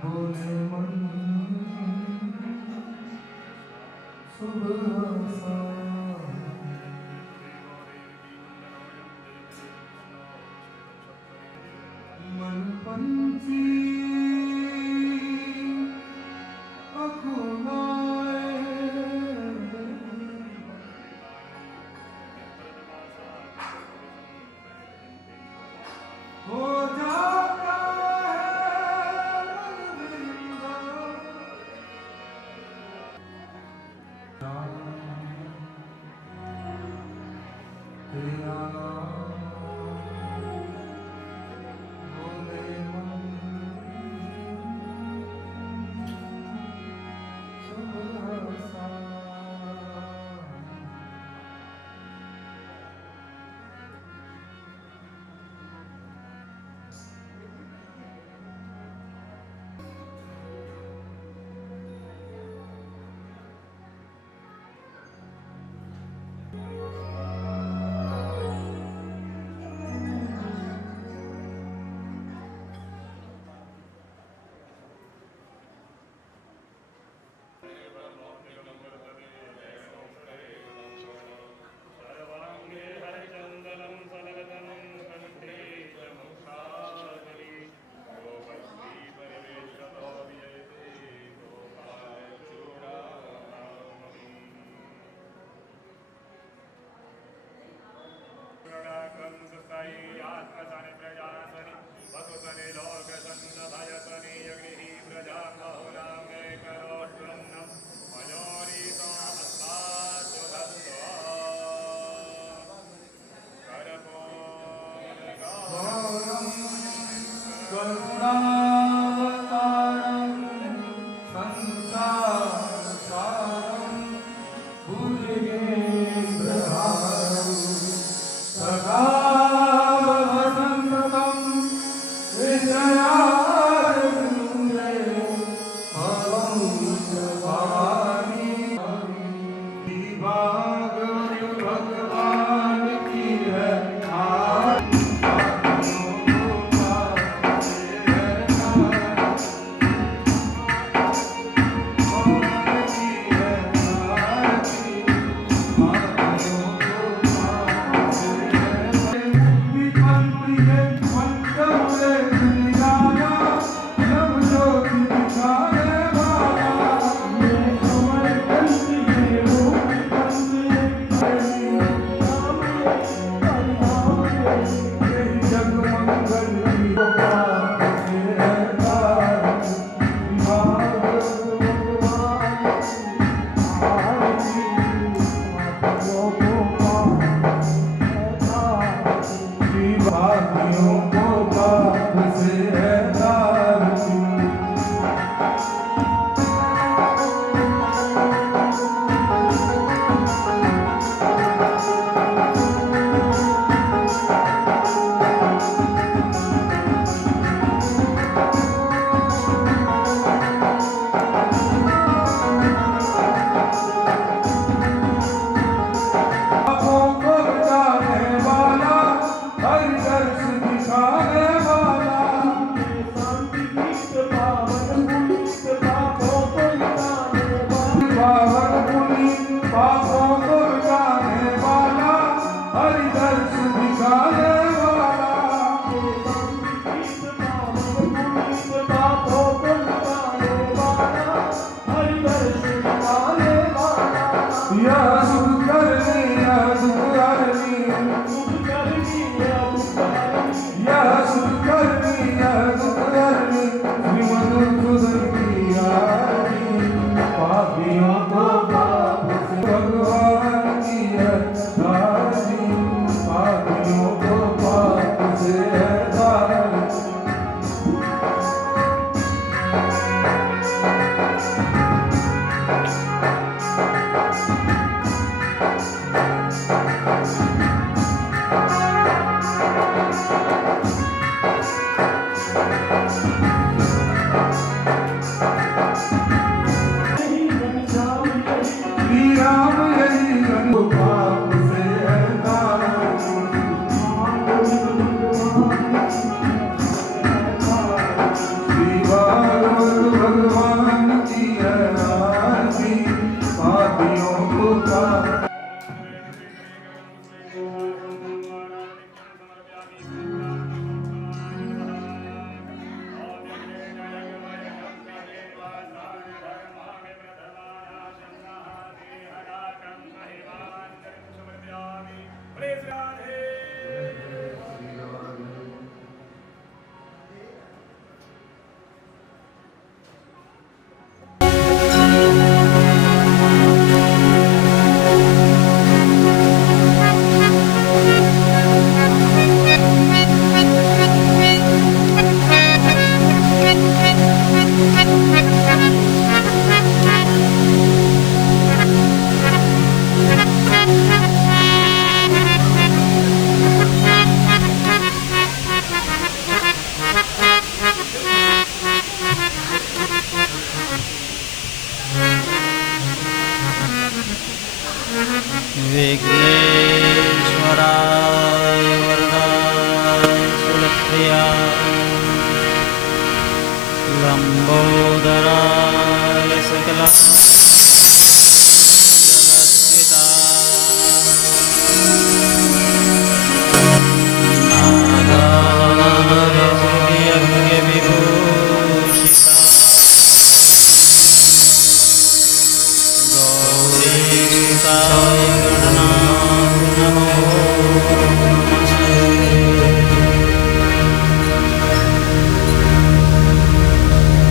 बोले मन सुबह सा मन पंछी अकुलाए हो जाता है मनविंदा तेरा बोले मन सुबह सा करुणावतारं संसारसारं भुजगेन्द्रहारं सदा वसन्तं हृदयारविन्दे भवं च भवानी। भागवत भगवान की है विघ्नेश्वराय वरदाय सुलभप्रियाय लंबोदराय सकला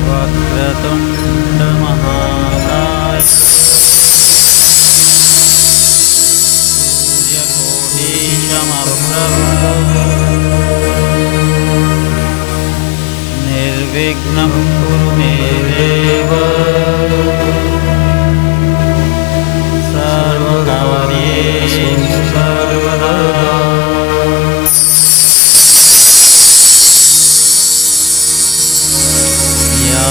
वक्रतुंड महाकाय सूर्यकोटि समप्रभ निर्विघ्नं कुरु मे देव सर्वकार्येषु सर्वदा। या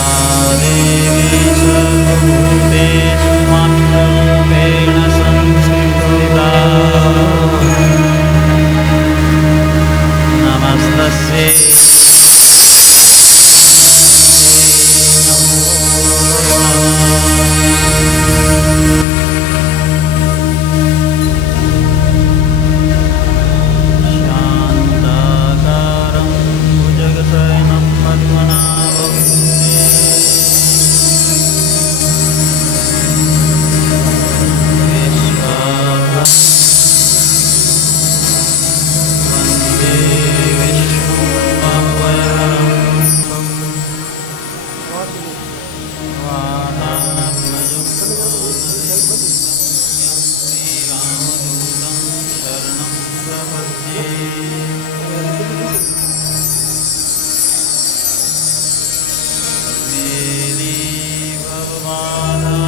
देवी सर्वभूतेषु मातृरूपेण संस्थिता नमस्तस्यै शान्ताकारं भुजगशयनं पद्मनाभं वन्दे शरणं प्रपद्ये। मेरी भवमाला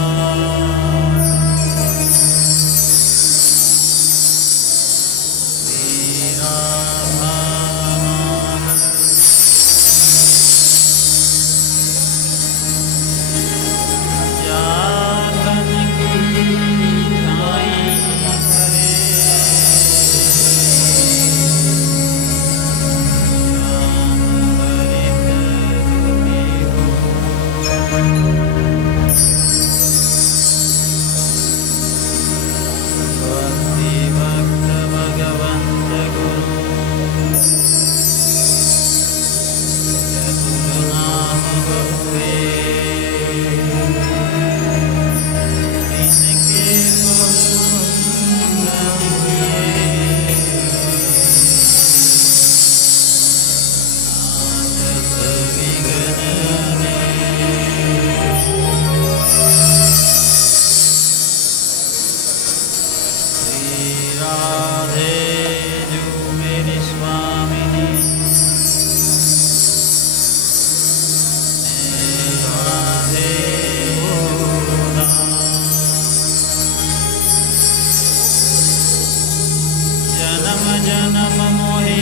जन्म जन्म मोहे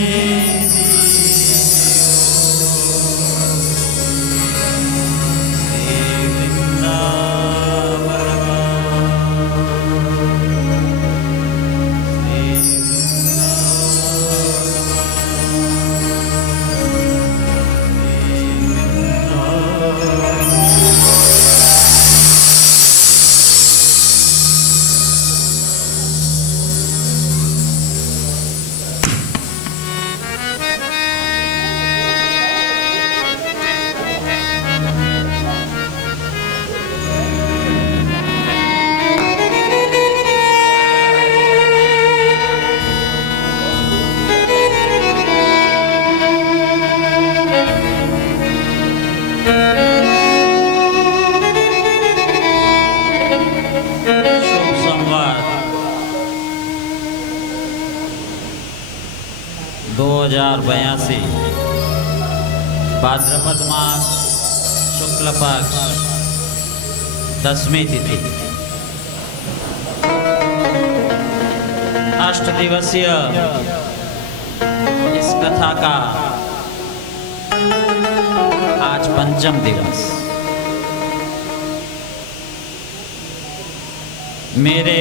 शुभ संवाद 2082 भाद्रपद मास शुक्ल पक्ष 10वीं तिथि अष्ट दिवसीय इस कथा का आज पंचम दिवस। मेरे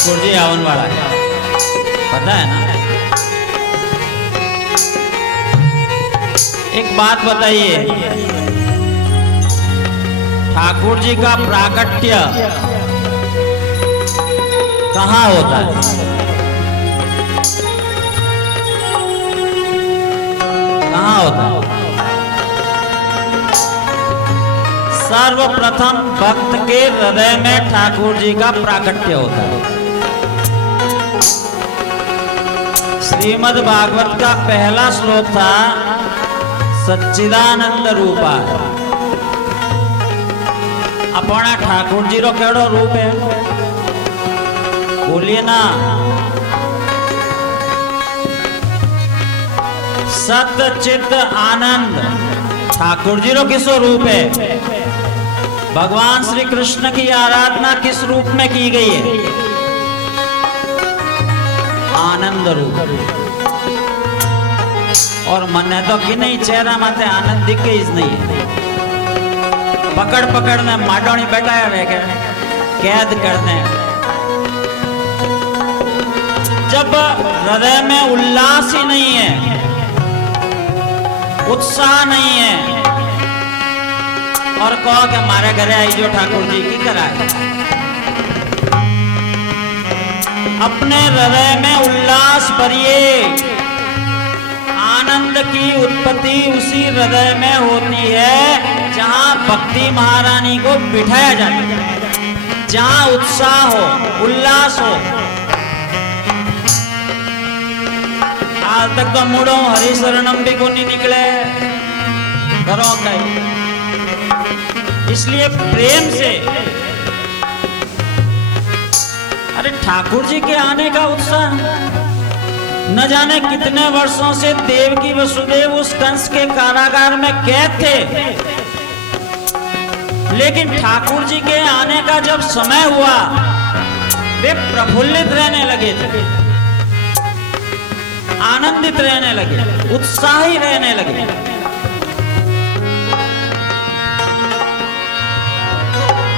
ठाकुर जी आवन वाला है, पता है ना। एक बात बताइए, ठाकुर जी का प्राकट्य कहाँ होता है? कहाँ होता है? सर्वप्रथम भक्त के हृदय में ठाकुर जी का प्राकट्य होता है। श्रीमद् भागवत का पहला श्लोक था सच्चिदानंद रूपा। अपना ठाकुर जी रो केड़ो रूप है, बोलिए ना। सत चित आनंद ठाकुर जी रो किसो रूप है? भगवान श्री कृष्ण की आराधना किस रूप में की गई है? आनंद रूप। और मन तो कि नहीं चेहरा माते आनंद दिख गई नहीं है। पकड़ पकड़ में माडोनी बैठाया वे के कैद करने। जब हृदय में उल्लास ही नहीं है, उत्साह नहीं है, और कहो कि हमारे घरे आई जो ठाकुर जी की कराए। अपने हृदय में उल्लास भरिए। आनंद की उत्पत्ति उसी हृदय में होती है जहां भक्ति महारानी को बिठाया जाता है, जहां उत्साह हो, उल्लास हो। आज तक तो मुड़ो हरि शरणम भी को नहीं निकले, करो कहीं। इसलिए प्रेम से, अरे ठाकुर जी के आने का उत्साह, न जाने कितने वर्षों से देवकी वसुदेव उस कंस के कारागार में कैद थे, लेकिन ठाकुर जी के आने का जब समय हुआ वे प्रफुल्लित रहने लगे थे, आनंदित रहने लगे, उत्साही रहने लगे।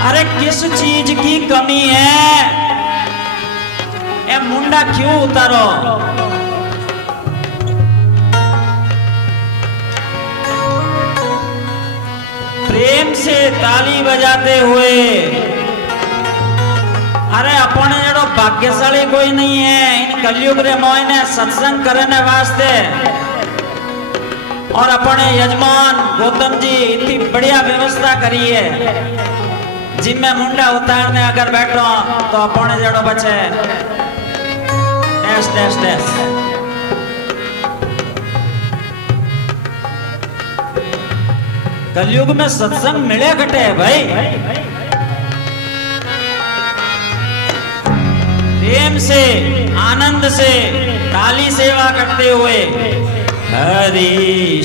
अरे किस चीज की कमी है? ए मुंडा क्यों उतारो? प्रेम से ताली बजाते हुए। अरे अपने जड़ो भाग्यशाली कोई नहीं है इन कलयुग रे मोहने सत्संग करने वास्ते। और अपने यजमान गौतम जी इतनी बढ़िया व्यवस्था करी है, जिनमें मुंडा उतारने अगर बैठो तो अपने जड़ो बचे डैश डैश डैश। कलयुग में सत्संग मिले घटे है भाई। प्रेम से, आनंद से, ताली सेवा करते हुए हरि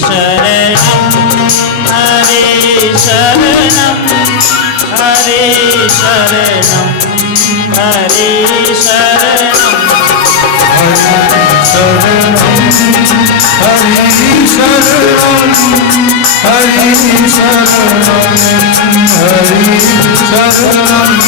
शरणम हरि शरणम हरि शरणम हरि शरणम हरि शरणम हरि शरणम हरि शरणम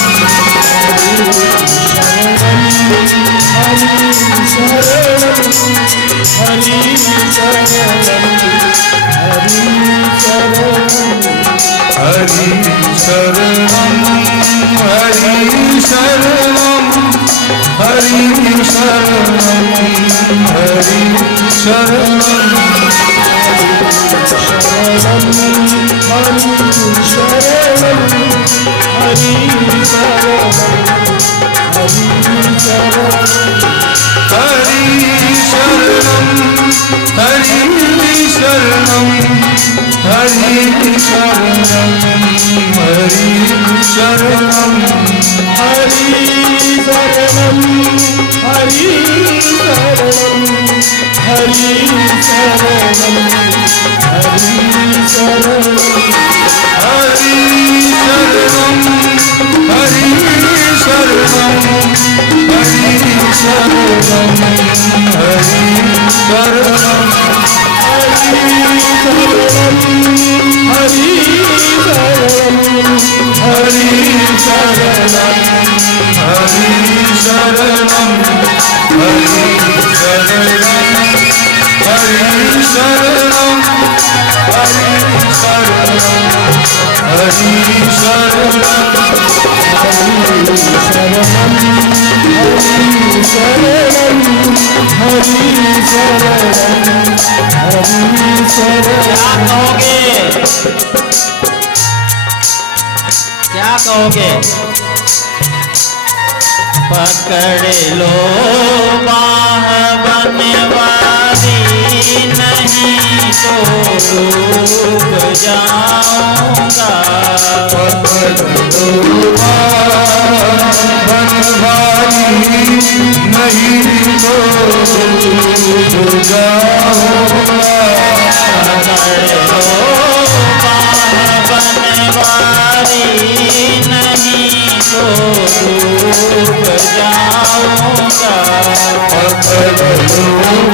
Hare क्या कहोगे? पकड़ लो बाह बनवारी, नहीं तो डूब जाऊंगा। पकड़ लो बाह बनवारी, नहीं तो डूब जाऊंगा। पकड़ लो बाह बनवारी, नहीं तो डूब जाऊंगा। पकड़ लो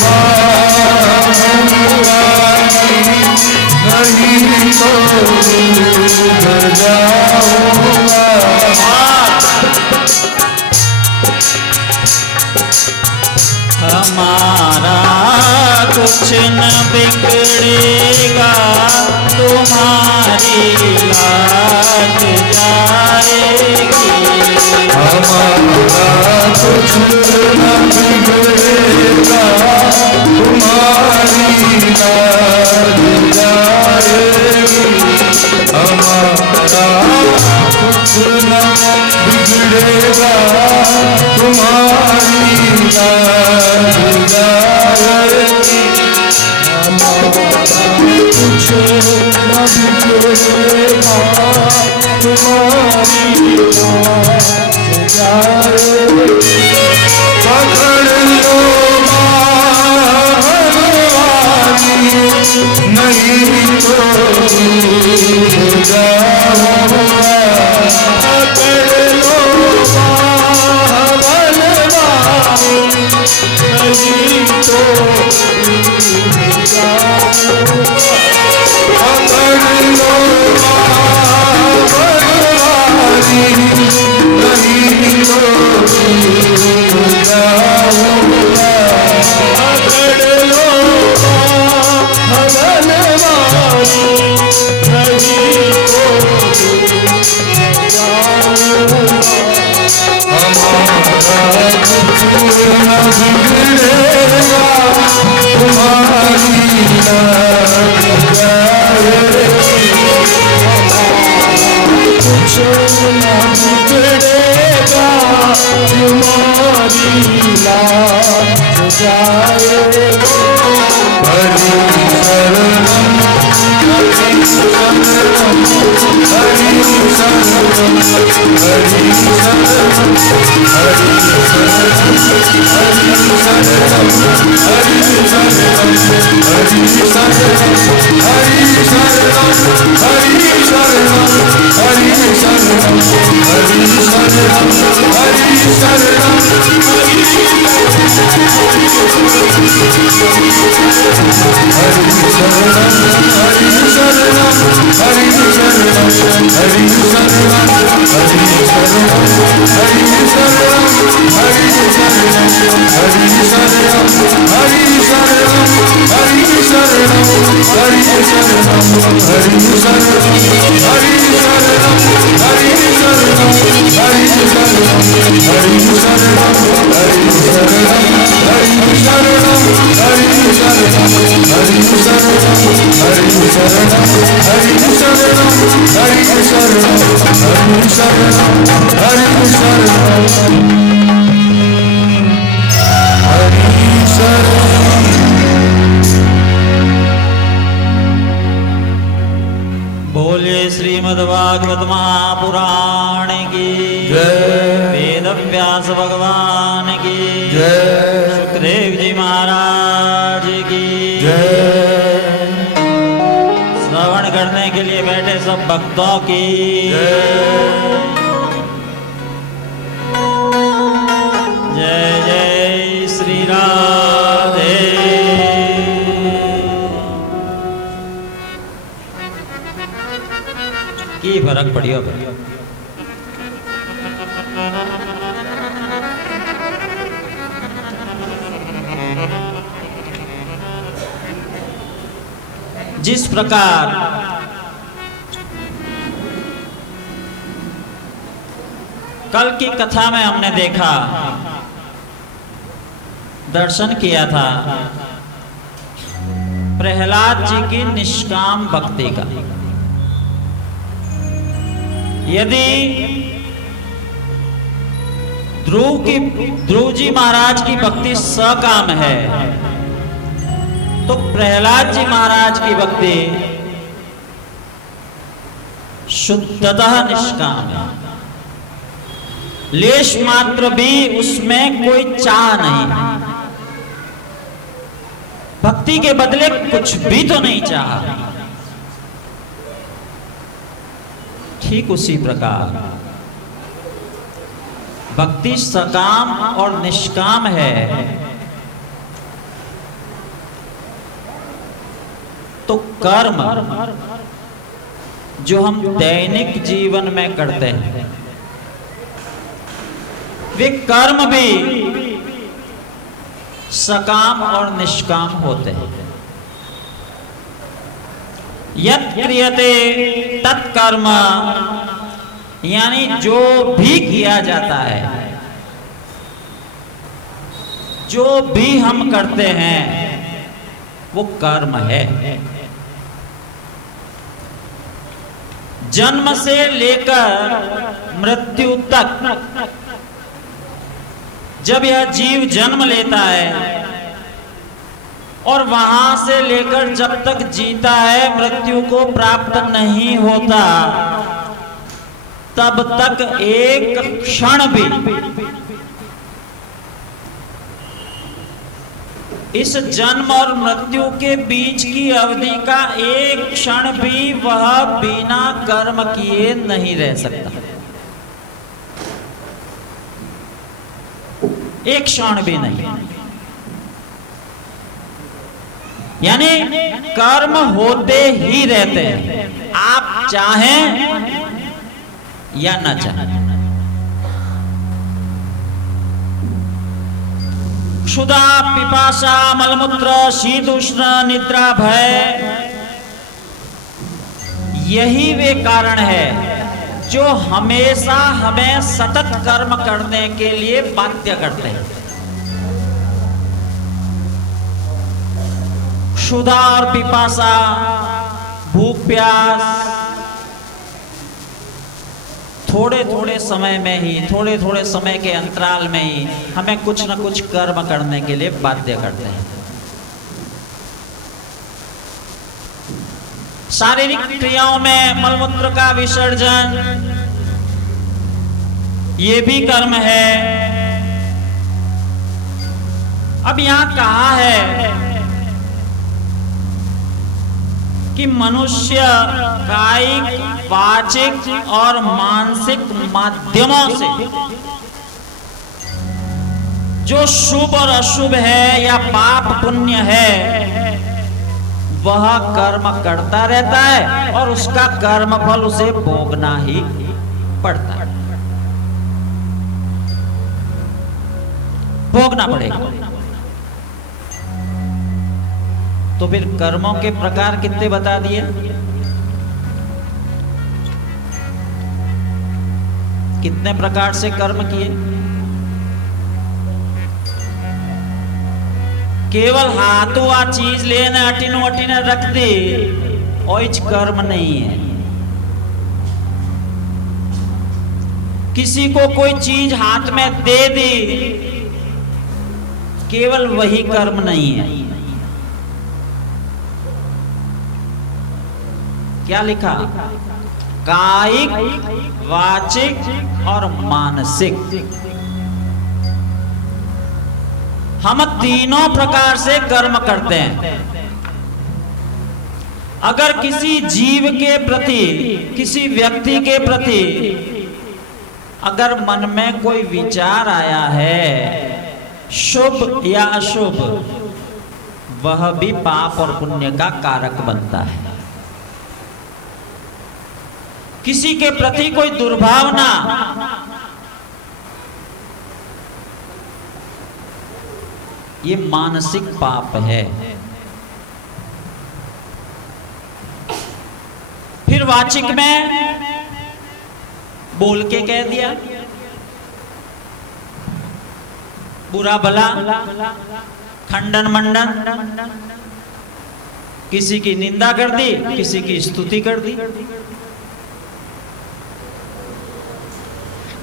बाह बनवारी, नहीं तो डूब जाऊंगा। हमारा कुछ न बिगड़ेगा, तुम्हारी लाज जाएगी। हमारा कुछ न बिगड़ेगा, तुम्हारी लाज जाएगी। हमारा कुछ न बिगड़ेगा, तुम्हारी लाज जाएगी। हमारा कुछ न बिगड़ेगा, तुम्हारी लाज जाएगी। पकड़ लो बाह बनवारी, नहीं तो डूब जाऊंगा। पकड़ लो बाह बनवारी, नहीं तो डूब जाऊंगा। पकड़ लो बाह बनवारी, नहीं तो डूब जाऊंगा। पकड़ लो बाह बनवारी, नहीं तो डूब जाऊंगा। हमारा कुछ न बिगड़ेगा, तुम्हारी लाज जाएगी। कुछ न बिगड़ेगा, तुम्हारी लाज जाएगी। हरि शरणम हरि शरणम हरि शरणम हरि शरणम हरि शरणम हरि शरणम हरि शरणम हरि शरणम हरि शरणम हरि शरणम हरि शरणम हरि शरणम हरि शरणम बोले श्रीमद्भागवत महापुराण की जय। वेद व्यास भगवान की जय। सुखदेव जी महाराज की जय। श्रवण करने के लिए बैठे सब भक्तों की जय जय श्री राधे। की फर्क पड़ियो जिस प्रकार कल की कथा में हमने देखा, दर्शन किया था प्रहलाद जी की निष्काम भक्ति का। यदि ध्रुव जी महाराज की भक्ति सकाम है, तो प्रहलाद जी महाराज की भक्ति शुद्धतः निष्काम है। लेश मात्र भी उसमें कोई चाह नहीं, भक्ति के बदले कुछ भी तो नहीं चाहा। ठीक उसी प्रकार भक्ति सकाम और निष्काम है, तो कर्म जो हम दैनिक जीवन में करते हैं, वे कर्म भी सकाम और निष्काम होते हैं। यत् क्रियते तत्कर्म, यानी जो भी किया जाता है, जो भी हम करते हैं, वो कर्म है। जन्म से लेकर मृत्यु तक जब यह जीव जन्म लेता है और वहां से लेकर जब तक जीता है, मृत्यु को प्राप्त नहीं होता, तब तक एक क्षण भी इस जन्म और मृत्यु के बीच की अवधि का एक क्षण भी वह बिना कर्म किए नहीं रह सकता। एक क्षण भी नहीं। यानी कर्म होते ही रहते हैं, आप चाहें या न चाहें। क्षुधा, पिपासा, मलमूत्र, शीत उष्ण, निद्रा, भय, यही वे कारण है जो हमेशा हमें सतत कर्म करने के लिए बाध्य करते हैं। क्षुधा और पिपासा, भूख प्यास, थोड़े थोड़े समय में ही, थोड़े थोड़े समय के अंतराल में ही हमें कुछ न कुछ कर्म करने के लिए बाध्य करते हैं। शारीरिक क्रियाओं में मलमूत्र का विसर्जन, ये भी कर्म है। अब यहां कहा है कि मनुष्य कायिक, वाचिक और मानसिक माध्यमों से जो शुभ और अशुभ है या पाप पुण्य है, वह कर्म करता रहता है और उसका कर्म फल उसे भोगना ही पड़ता है, भोगना पड़ेगा। तो फिर कर्मों के प्रकार कितने बता दिए? कितने प्रकार से कर्म किए? केवल हाथों आ चीज लेने अटिनो अटिने रख दे, ओइच कर्म नहीं है। किसी को कोई चीज हाथ में दे दी, केवल वही कर्म नहीं है। क्या लिखा? कायिक, वाचिक और मानसिक, हम तीनों प्रकार से कर्म करते हैं। अगर किसी जीव के प्रति, किसी व्यक्ति के प्रति अगर मन में कोई विचार आया है, शुभ या अशुभ, वह भी पाप और पुण्य का कारक बनता है। किसी के प्रति कोई दुर्भावना, ये मानसिक पाप है। फिर वाचिक में बोल के कह दिया, बुरा भला, खंडन मंडन, किसी की निंदा कर दी, किसी की स्तुति कर दी।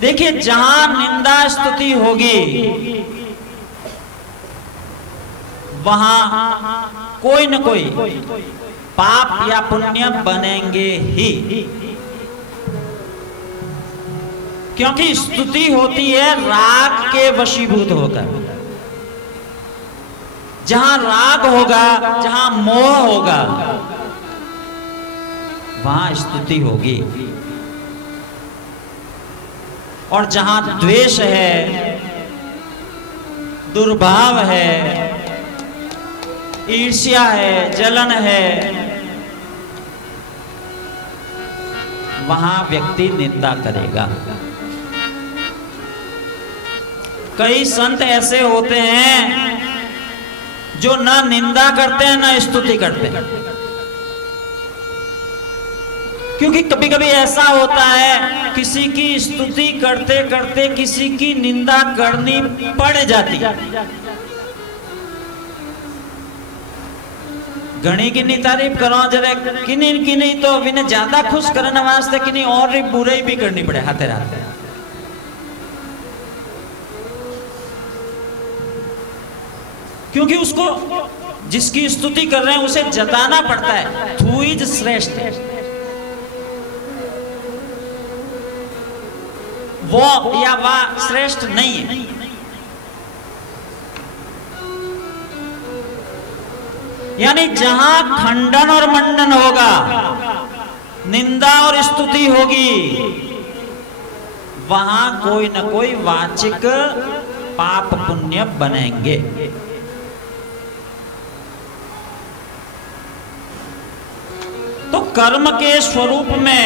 देखिए, जहां निंदा स्तुति होगी वहां कोई न कोई पाप या पुण्य बनेंगे ही, क्योंकि स्तुति होती है राग के वशीभूत होकर। जहां राग होगा, जहां मोह होगा, वहां स्तुति होगी। और जहां द्वेष है, दुर्भाव है, ईर्ष्या है, जलन है, वहां व्यक्ति निंदा करेगा। कई संत ऐसे होते हैं जो न निंदा करते हैं न स्तुति करते हैं, क्योंकि कभी कभी ऐसा होता है किसी की स्तुति करते करते किसी की निंदा करनी पड़ जाती है। घणी किन्नी तारीफ करो जरा, किन्नी किन्नी तो विने ज्यादा खुश करने वास्ते किन्नी और बुराई भी करनी पड़े हाथे राते। क्योंकि उसको जिसकी स्तुति कर रहे हैं उसे जताना पड़ता है, तू इज श्रेष्ठ, वो या वह श्रेष्ठ नहीं है। यानी जहां खंडन और मंडन होगा, निंदा और स्तुति होगी, वहां कोई न कोई वाचिक पाप पुण्य बनेंगे। तो कर्म के स्वरूप में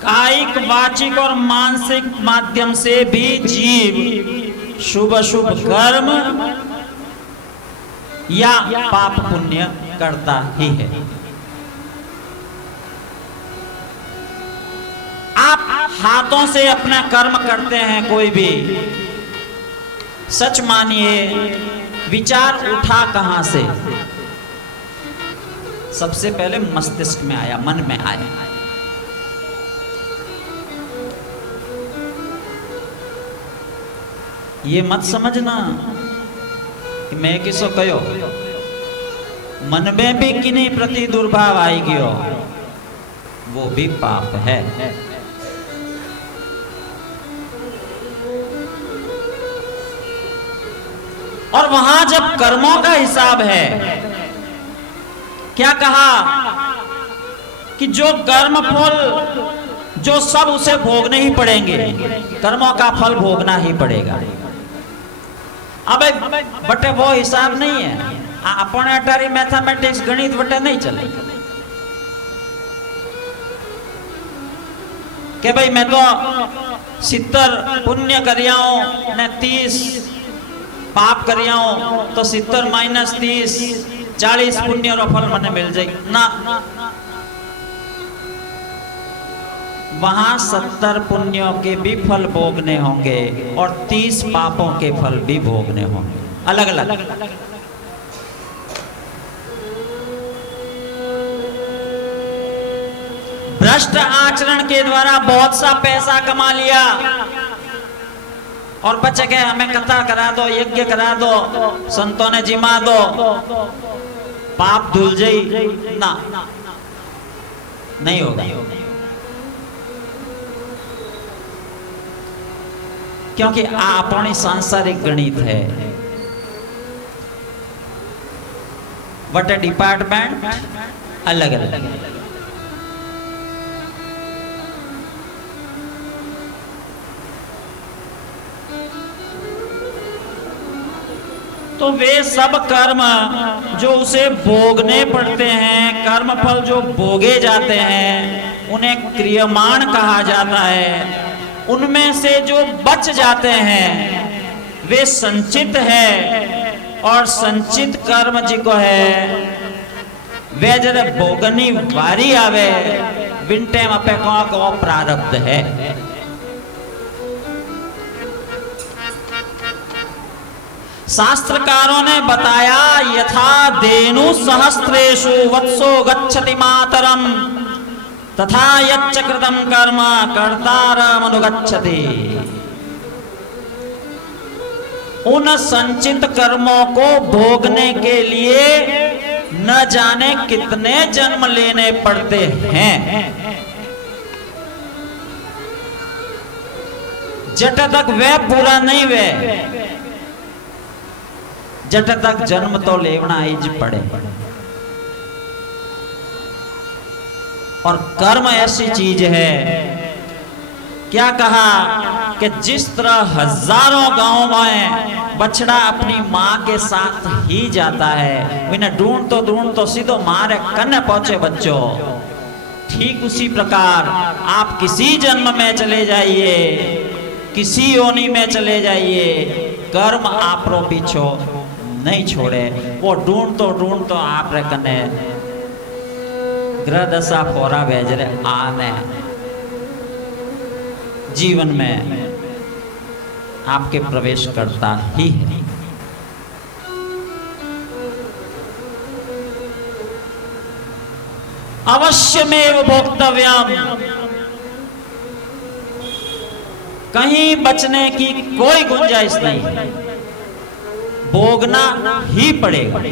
कायिक, वाचिक और मानसिक माध्यम से भी जीव शुभ शुभ कर्म या पाप पुण्य करता ही है। आप हाथों से अपना कर्म करते हैं कोई भी, सच मानिए विचार उठा कहां से? सबसे पहले मस्तिष्क में आया, मन में आया। ये मत समझना कि मैं किसो कहो, मन में भी किन्हीं प्रति दुर्भाव आई गयो, वो भी पाप है। और वहां जब कर्मों का हिसाब है, क्या कहा कि जो कर्म फल जो सब उसे भोगने ही पड़ेंगे, कर्मों का फल भोगना ही पड़ेगा। अब बटे वो हिसाब नहीं है, अपन अटारी मैथमेटिक्स गणित बटे नहीं चले कि भाई मैं तो 70 पुण्य करियाऊं ने 30 पाप करियाऊं, तो 70 - 30 40 पुण्य और फल मने मिल जाए ना। वहां 70 पुण्यों के भी फल भोगने होंगे और 30 पापों के फल भी भोगने होंगे, अलग अलग। भ्रष्ट आचरण के द्वारा बहुत सा पैसा कमा लिया और बच्चे के हमें कथा करा दो, यज्ञ करा दो, संतों ने जिमा दो, पाप धुल जाई ना, नहीं होगा। क्योंकि अपनी सांसारिक गणित है, बट डिपार्टमेंट अलग अलग। तो वे सब कर्म जो उसे भोगने पड़ते हैं, कर्म फल जो भोगे जाते हैं, उन्हें क्रियमाण कहा जाता है। उनमें से जो बच जाते हैं वे संचित है, और संचित कर्म जी को है वे जरे भोगनी वारी आवे विंटे में को प्रारब्ध है। शास्त्रकारों ने बताया, यथा धेनु सहस्रेषु वत्सो गच्छति मातरम तथा यच्च कृतं कर्म कर्तारमनुगच्छति। उन संचित कर्मों को भोगने के लिए न जाने कितने जन्म लेने पड़ते हैं। जट तक वह पूरा नहीं वे, जट तक जन्म तो लेवना इज पड़े। और कर्म ऐसी चीज है, क्या कहा कि जिस तरह हजारों गांव में बछड़ा अपनी माँ के साथ ही जाता है, इन्हें ढूंढ तो सीधो मारे कन्ने पहुंचे बच्चों, ठीक उसी प्रकार आप किसी जन्म में चले जाइए, किसी योनि में चले जाइए, कर्म आप रो पीछो नहीं छोड़े। वो ढूंढ तो आप रे कने ग्रह दशा फोरा भेजरे आने जीवन में आपके प्रवेश करता ही है। अवश्यमेव भोक्तव्यम, कहीं बचने की कोई गुंजाइश नहीं, भोगना ही पड़ेगा।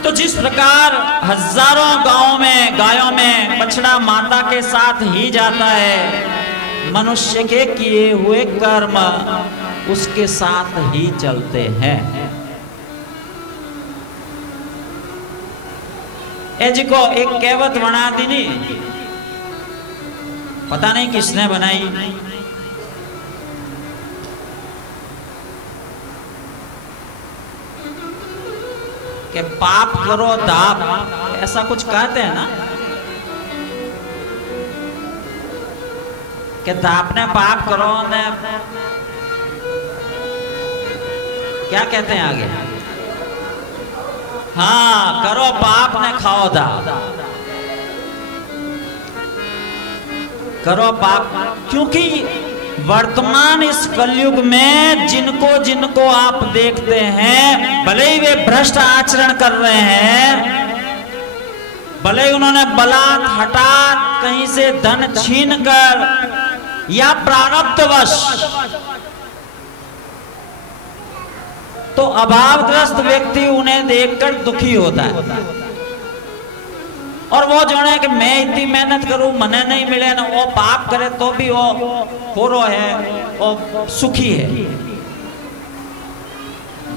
तो जिस प्रकार हजारों गांवों में गायों में बछड़ा माता के साथ ही जाता है, मनुष्य के किए हुए कर्म उसके साथ ही चलते हैं। ए जी को एक कहावत बना दी नहीं, पता नहीं किसने बनाई, कि पाप करो दाप, ऐसा कुछ कहते हैं ना, कि दाप ने पाप करो ने क्या कहते हैं आगे, हाँ करो पाप ने खाओ दाप, करो पाप। क्योंकि वर्तमान इस कलयुग में जिनको जिनको आप देखते हैं, भले ही वे भ्रष्ट आचरण कर रहे हैं, भले ही उन्होंने बलात् हठात कहीं से धन छीन कर या प्रारब्धवश, तो अभावग्रस्त व्यक्ति उन्हें देखकर दुखी होता है। और वो जो है कि मैं इतनी मेहनत करूं मने नहीं मिले ना, वो पाप करे तो भी वो खोरो है, वो सुखी है।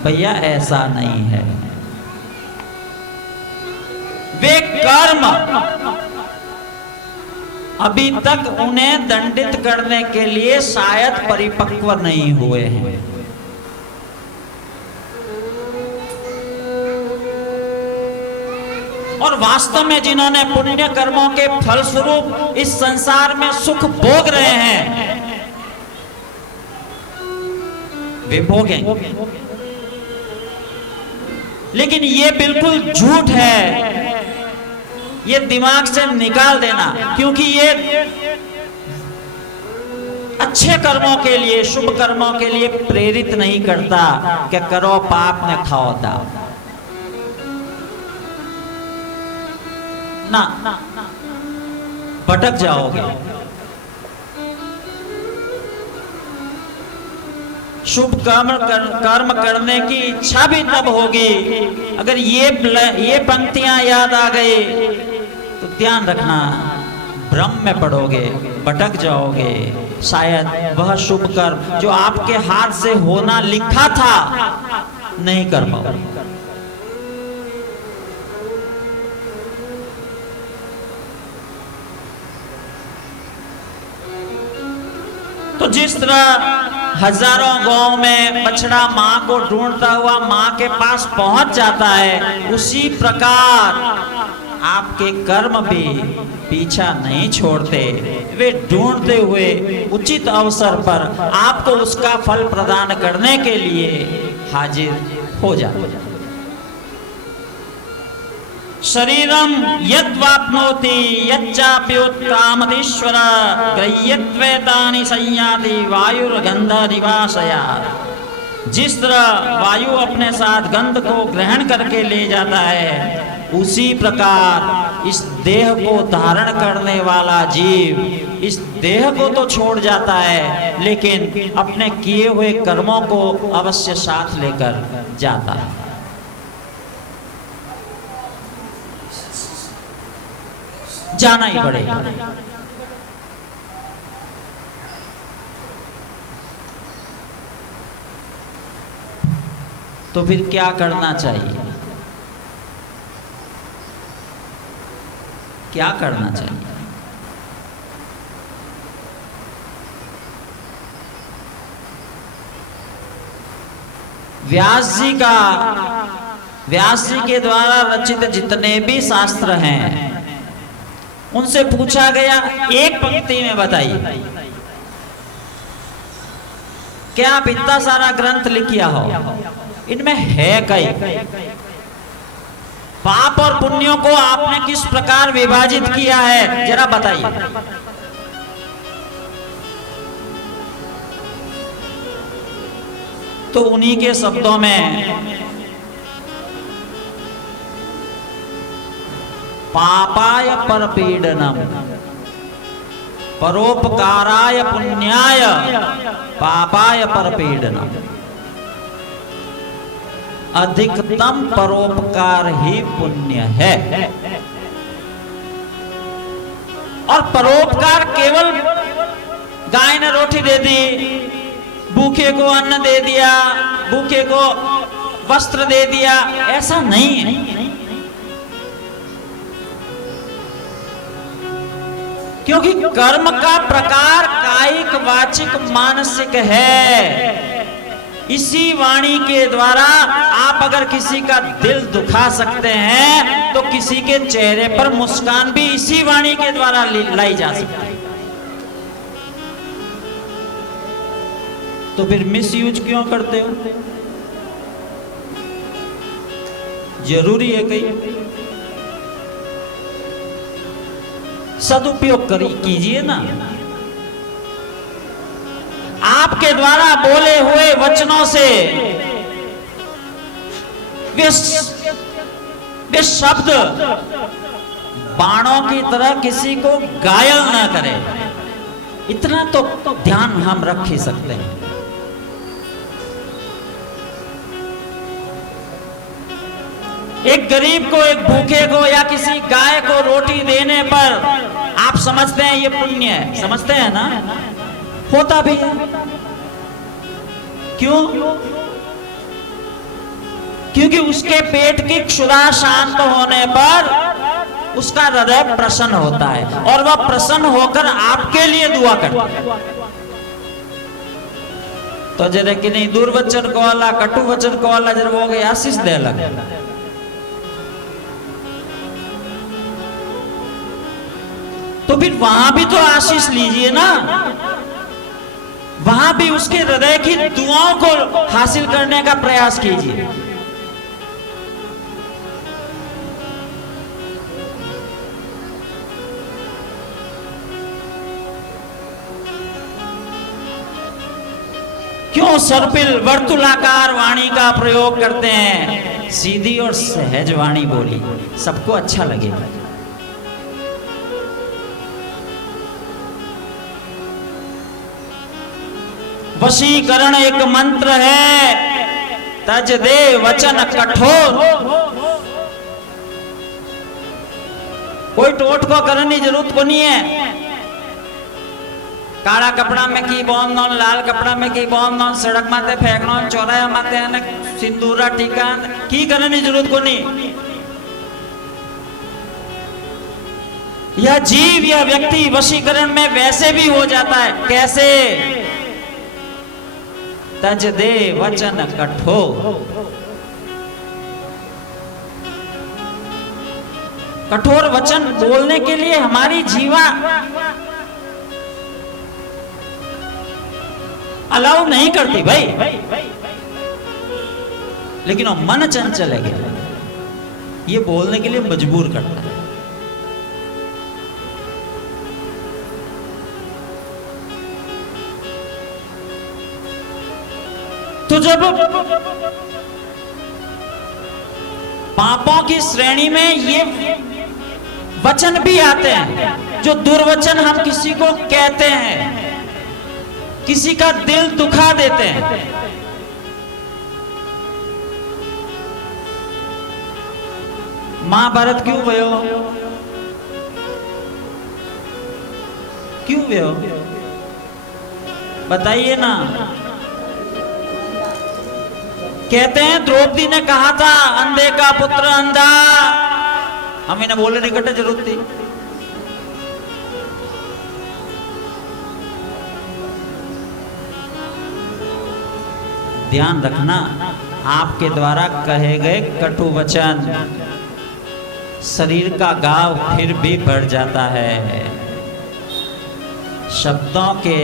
भैया ऐसा नहीं है। वे कर्म अभी तक उन्हें दंडित करने के लिए शायद परिपक्व नहीं हुए हैं। और वास्तव में जिन्होंने पुण्य कर्मों के फलस्वरूप इस संसार में सुख भोग रहे हैं, वे भोगें। लेकिन ये बिल्कुल झूठ है, ये दिमाग से निकाल देना, क्योंकि ये अच्छे कर्मों के लिए, शुभ कर्मों के लिए प्रेरित नहीं करता कि करो पाप ने खाओ दाप। ना, भटक जाओगे। शुभ कर्म करने की इच्छा भी तब होगी अगर ये पंक्तियां याद आ गई, तो ध्यान रखना भ्रम में पड़ोगे, भटक जाओगे। शायद वह शुभ कर्म जो आपके हाथ से होना लिखा था नहीं कर पाओगे। तो जिस तरह हजारों गांव में बछड़ा माँ को ढूंढता हुआ माँ के पास पहुंच जाता है, उसी प्रकार आपके कर्म भी पीछा नहीं छोड़ते, वे ढूंढते हुए उचित अवसर पर आपको उसका फल प्रदान करने के लिए हाजिर हो जाते हैं। शरीरम यद्वाप्नोति यच्चाप्योत्कामतीश्वर ग्रह्यत्वेतानि संयाति वायुर्गंध निवासया। जिस तरह वायु अपने साथ गंध को ग्रहण करके ले जाता है, उसी प्रकार इस देह को धारण करने वाला जीव इस देह को तो छोड़ जाता है, लेकिन अपने किए हुए कर्मों को अवश्य साथ लेकर जाता है। जाना ही पड़ेगा। तो फिर क्या करना चाहिए? क्या करना चाहिए? व्यास जी के द्वारा रचित जितने भी शास्त्र हैं, उनसे पूछा गया, एक पंक्ति में बताइए, क्या आप इतना सारा ग्रंथ लिखिया हो, इनमें है कई पाप और पुण्यों को आपने किस प्रकार विभाजित किया है, जरा बताइए। तो उन्हीं के शब्दों में पापाय परपीडनम परोपकाराय पुण्याय पापाय परपीडनम। अधिकतम परोपकार ही पुण्य है। और परोपकार केवल गाय ने रोटी दे दी, भूखे को अन्न दे दिया, भूखे को वस्त्र दे दिया, ऐसा नहीं है। क्योंकि कर्म का प्रकार कायिक वाचिक मानसिक है। इसी वाणी के द्वारा आप अगर किसी का दिल दुखा सकते हैं, तो किसी के चेहरे पर मुस्कान भी इसी वाणी के द्वारा लाई जा सकती है। तो फिर मिसयूज क्यों करते हो? जरूरी है कहीं सदुपयोग कीजिए ना। आपके द्वारा बोले हुए वचनों से वे शब्द बाणों की तरह किसी को घायल ना करे, इतना तो ध्यान हम रख ही सकते हैं। एक गरीब को, एक भूखे को या किसी गाय को रोटी देने पर आप समझते हैं ये पुण्य है, समझते हैं ना? होता भी है। क्यों? क्योंकि उसके पेट की क्षुधा शांत होने पर उसका हृदय प्रसन्न होता है और वह प्रसन्न होकर आपके लिए दुआ करता है। तो जरे कि नहीं दूर वचन को वाला, कटु वचन को वाला जरा वो गए आशीष दे लगे। तो फिर वहां भी तो आशीष लीजिए ना, वहां भी उसके हृदय की दुआओं को हासिल करने का प्रयास कीजिए। क्यों सर्पिल वर्तुलाकार वाणी का प्रयोग करते हैं? सीधी और सहज वाणी बोली, सबको अच्छा लगेगा। वशीकरण एक मंत्र है, तज दे वचन कठोर। कोई टोट को करने की जरूरत को नहीं है। काला कपड़ा में की बांधना, लाल कपड़ा में की बांधना, सड़क माते फेंकना, चौराया माते सिंदूरा टीका की करने की जरूरत को नहीं। यह जीव, यह व्यक्ति वशीकरण में वैसे भी हो जाता है। कैसे? तज दे वचन कठोर। कठोर वचन बोलने के लिए हमारी जीवा अलाउ नहीं करती भाई, लेकिन वो मन चंचल है। ये बोलने के लिए मजबूर करता है। तो जब पापों की श्रेणी में ये वचन भी आते हैं, जो दुर्वचन हम किसी को कहते हैं, किसी का दिल दुखा देते हैं, महाभारत क्यों भयो, क्यों भयो बताइए ना। कहते हैं द्रौपदी ने कहा था अंधे का पुत्र अंधा, हम इन्हें बोलने की घटे जरूरत थी। ध्यान रखना, आपके द्वारा कहे गए कटु वचन शरीर का घाव फिर भी बढ़ जाता है। शब्दों के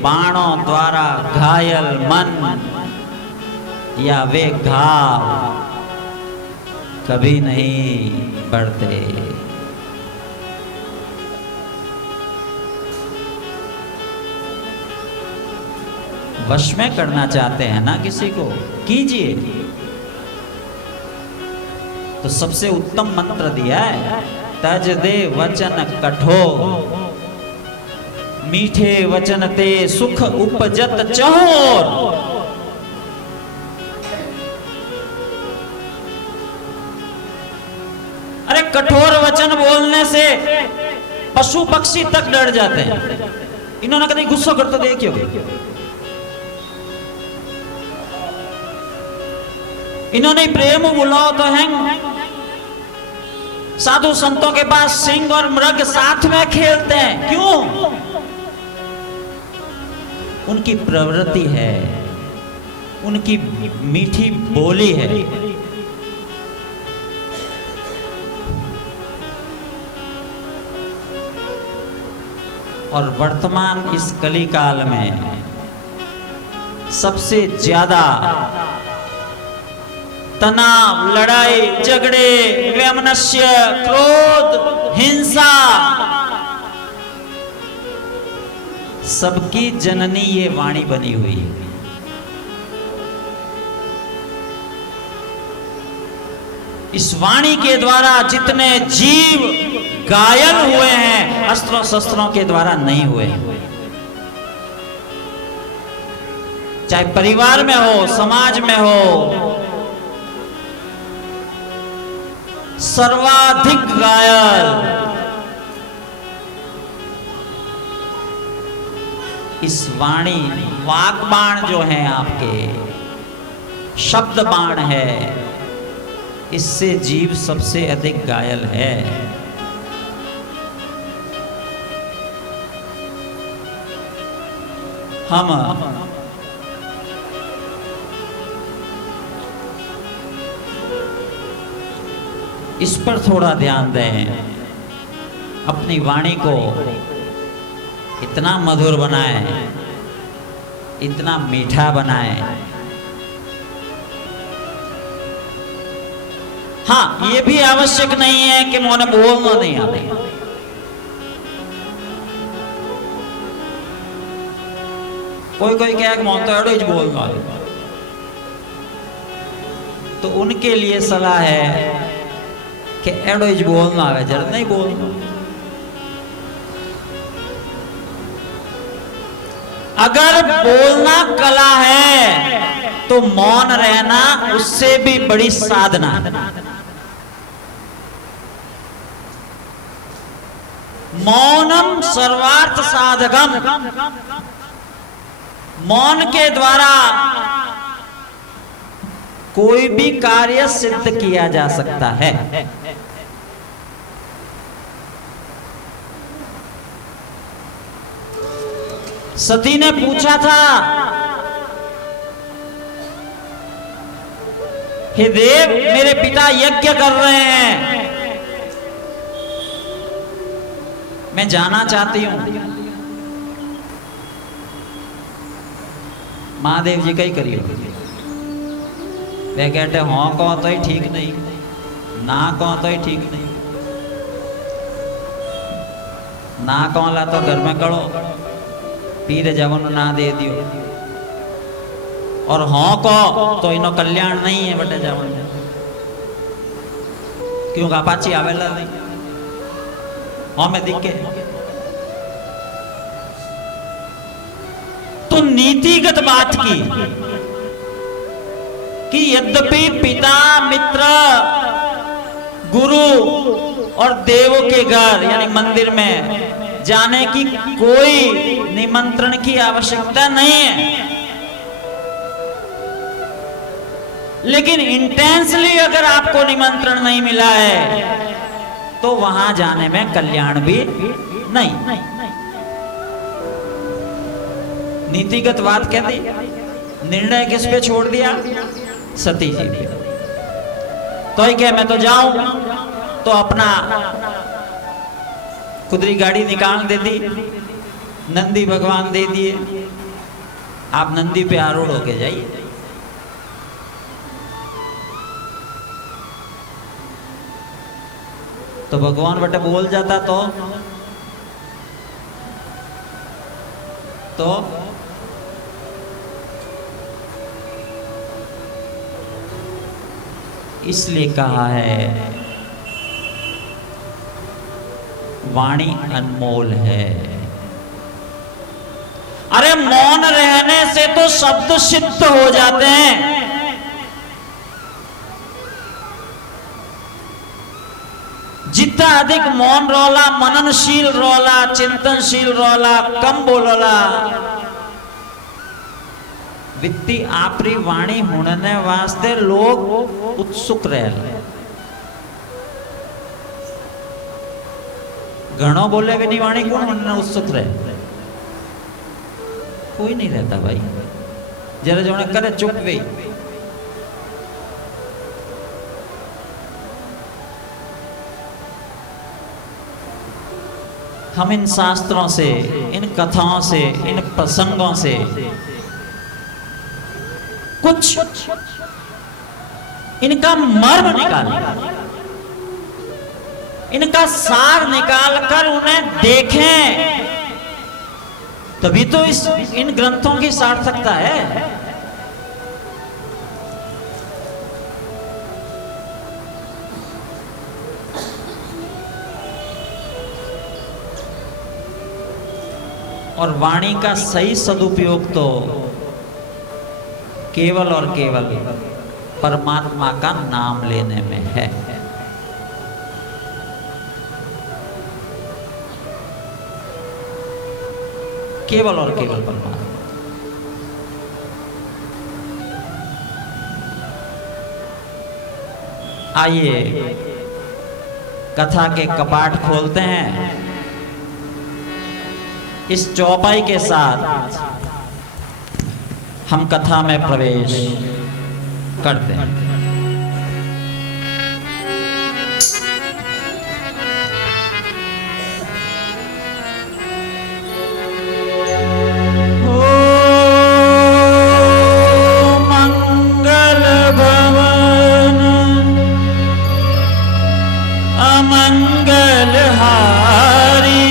बाणों द्वारा घायल मन या वे घाव कभी नहीं बढ़ते। वश में करना चाहते हैं ना किसी को, कीजिए। तो सबसे उत्तम मंत्र दिया है, तज दे वचन कठोर, मीठे वचन ते सुख उपजत चहोर। अरे कठोर वचन बोलने से पशु पक्षी तक डर जाते हैं। इन्होंने कभी गुस्सा कर तो देखियो, इन्होंने प्रेम बुलाओ तो हैं। साधु संतों के पास सिंह और मृग साथ में खेलते हैं, क्यों? उनकी प्रवृत्ति है, उनकी मीठी बोली है। और वर्तमान इस कली काल में सबसे ज्यादा तनाव, लड़ाई झगड़े, वैमनस्य, क्रोध, हिंसा, सबकी जननी ये वाणी बनी हुई है। इस वाणी के द्वारा जितने जीव घायल हुए हैं, अस्त्रों शस्त्रों के द्वारा नहीं हुए। चाहे परिवार में हो, समाज में हो, सर्वाधिक घायल इस वाणी, वाक बाण जो है आपके, शब्द बाण है, इससे जीव सबसे अधिक घायल है। हम इस पर थोड़ा ध्यान दें, अपनी वाणी को इतना मधुर बनाएं, इतना मीठा बनाएं। हाँ, ये भी आवश्यक नहीं है कि मोने बोलना नहीं आते। कोई कोई कहे कि मोन तो एडो ही बोलना है, तो उनके लिए सलाह है कि एडो ही बोलना है, जरूरत नहीं बोलना। अगर बोलना कला है तो मौन रहना उससे भी बड़ी साधना। मौनम सर्वार्थ साधकम, मौन के द्वारा कोई भी कार्य सिद्ध किया जा सकता है। सती ने पूछा था, हे देव, मेरे पिता यज्ञ कर रहे हैं, मैं जाना चाहती हूं। महादेव जी कही करियो, वे कहते हाँ कहो तो ही ठीक नहीं, ना कहो तो ही ठीक नहीं, ना कहला तो घर में करो पीर जवन ना दे दियो, और हाँ कहो तो इनो कल्याण नहीं है बटे जवन, क्योंकि अपाची आवेला नहीं हाँ में दिखे। तो नीतिगत बात की कि यद्यपि पिता मित्र गुरु और देवों के घर यानी मंदिर में जाने की कोई निमंत्रण की आवश्यकता नहीं है, लेकिन इंटेंसली अगर आपको निमंत्रण नहीं मिला है तो वहां जाने में कल्याण भी नहीं। नीतिगत बात कह दी, निर्णय किस पे छोड़ दिया? सती जी पे। तो ही क्या मैं तो जाऊं, तो अपना खुदरी गाड़ी निकाल दे दी, नंदी भगवान दे दिए, आप नंदी पे आरूढ़ होके जाइए। तो भगवान बटे बोल जाता तो इसलिए कहा है वाणी अनमोल है। अरे मौन रहने से तो शब्द सिद्ध हो जाते हैं। जितना अधिक मौन रोला, मननशील रोला, चिंतनशील रोला, कम बोलोला, वित्ती आपरी वाणी होने वास्ते लोग उत्सुक रहे। घणो बोले भी नहीं वाणी कौन होने उत्सुक रहे? कोई नहीं रहता भाई, जरा जो करे चुप गई। हम इन शास्त्रों से, इन कथाओं से, इन प्रसंगों से कुछ इनका मर्म निकालें, इनका सार निकाल कर उन्हें देखें, तभी तो इन ग्रंथों की सार्थकता है। और वाणी का सही सदुपयोग तो केवल और केवल परमात्मा का नाम लेने में है। केवल और केवल परमात्मा। आइए कथा के कपाट खोलते हैं। इस चौपाई के साथ हम कथा में प्रवेश करते हैं। मंगल भवन अमंगल हारी,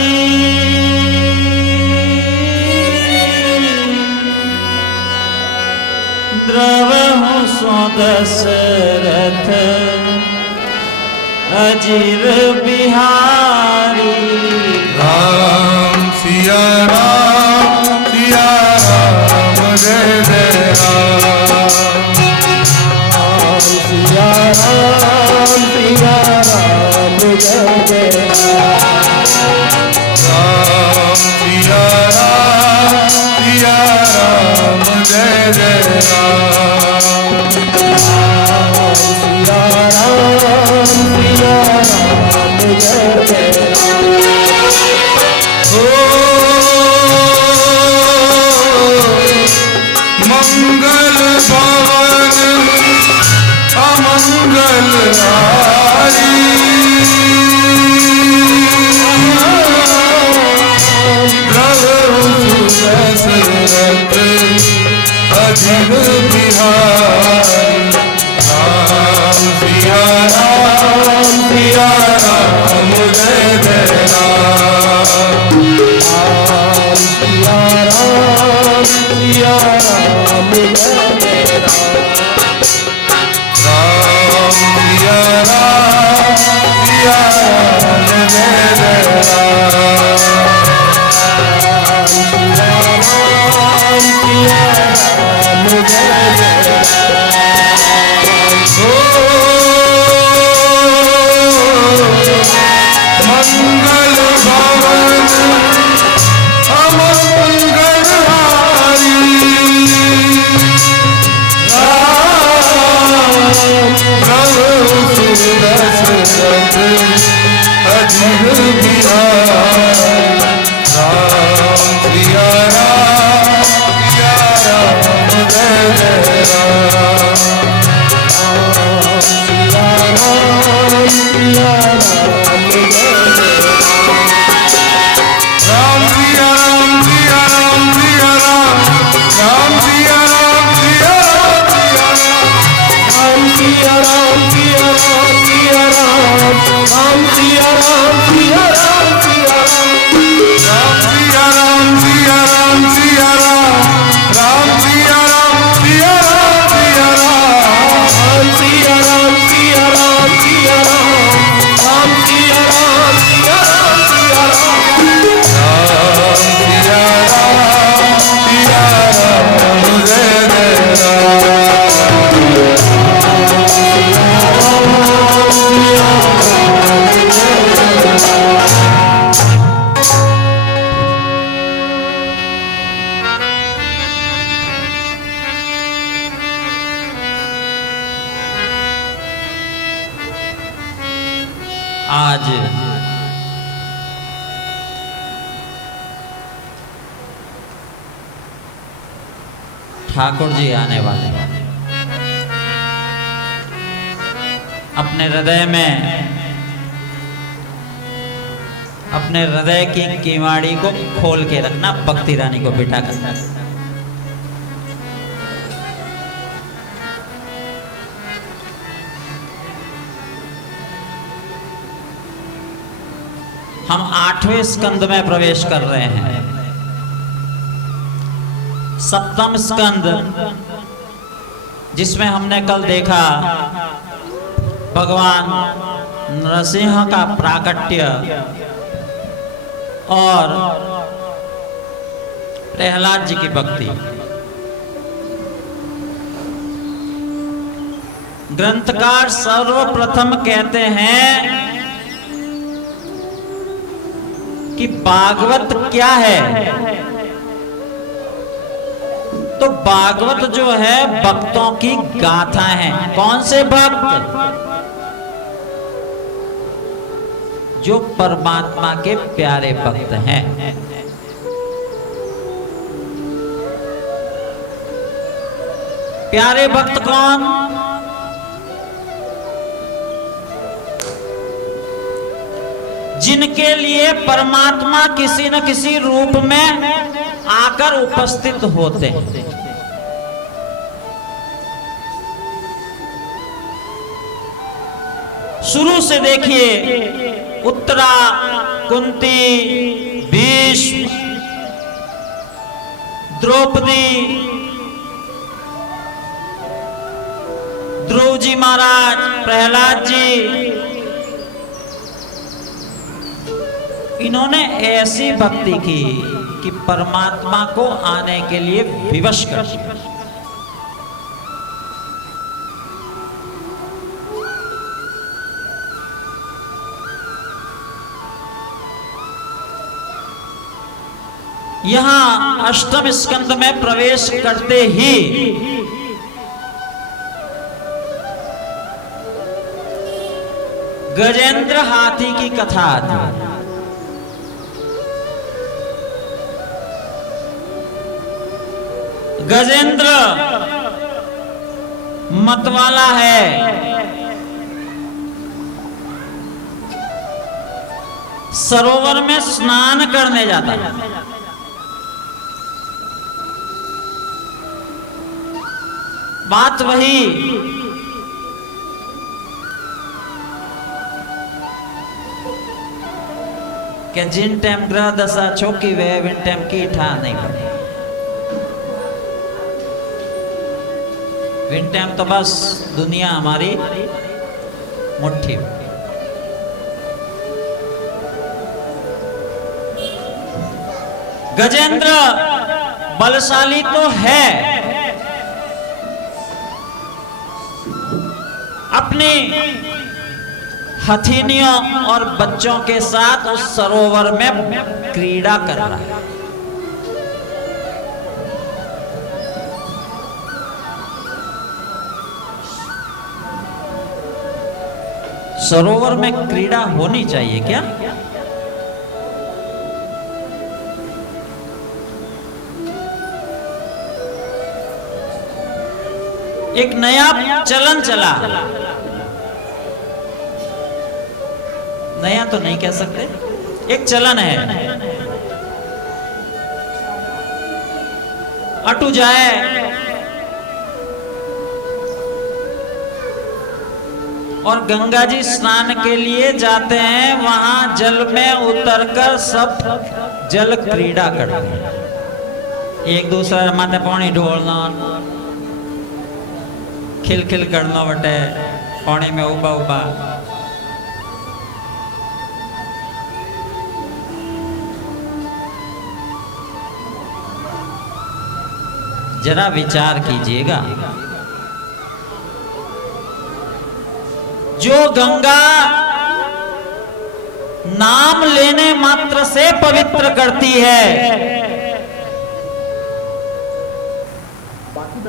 द्रवहु सो दशरथ अजीर बिहारी। राम सिया राम सिया राम जय जय राम। राम सिया राम सिया राम जय जय राम। राम सिया राम जय जय राम। राम सिया राम जय जय मंगल भवन अमंगल हारी, द्रवहु दशरथ अजीर बिहारी। राम सिया राम आज ठाकुर जी आने वाले हैं। अपने हृदय में, अपने हृदय की किवाड़ी को खोल के रखना, भक्ति रानी को बिठा कर। हम 8वें स्कंद में प्रवेश कर रहे हैं। 7वां स्कंद, जिसमें हमने कल देखा भगवान नरसिंह का प्राकट्य और प्रहलाद जी की भक्ति। ग्रंथकार सर्वप्रथम कहते हैं कि भागवत क्या है। तो भागवत जो है भक्तों की गाथा है। कौन से भक्त? जो परमात्मा के प्यारे भक्त हैं। प्यारे भक्त कौन? जिनके लिए परमात्मा किसी न किसी रूप में आकर उपस्थित होते हैं। शुरू से देखिए, उत्तरा, कुंती, भीष्म, द्रौपदी, ध्रुव जी महाराज, प्रहलाद जी, इन्होंने ऐसी भक्ति की कि परमात्मा को आने के लिए विवश कर दिया। यहां 8वें स्कंद में प्रवेश करते ही गजेंद्र हाथी की कथा आती है। गजेंद्र मतवाला है। सरोवर में स्नान करने जाता है। बात वही, कि जिन टाइम ग्रह दशा चौकी वे विन टाइम की ठा नहीं पड़ी। विन टाइम तो बस दुनिया हमारी मुट्ठी में। गजेंद्र बलशाली तो है, अपनी हथिनियों और बच्चों के साथ उस सरोवर में क्रीड़ा कर रहा है। सरोवर में क्रीड़ा होनी चाहिए क्या? एक नया चलन चला, नया तो नहीं कह सकते, एक चलन है। अटू जाए और गंगा जी स्नान के लिए जाते हैं, वहां जल में उतरकर सब जल क्रीड़ा करते हैं। एक दूसरे माथे पानी ढोलना, खिल खिल करना बटे पानी में उबा उबा। जरा विचार कीजिएगा, जो गंगा नाम लेने मात्र से पवित्र करती है,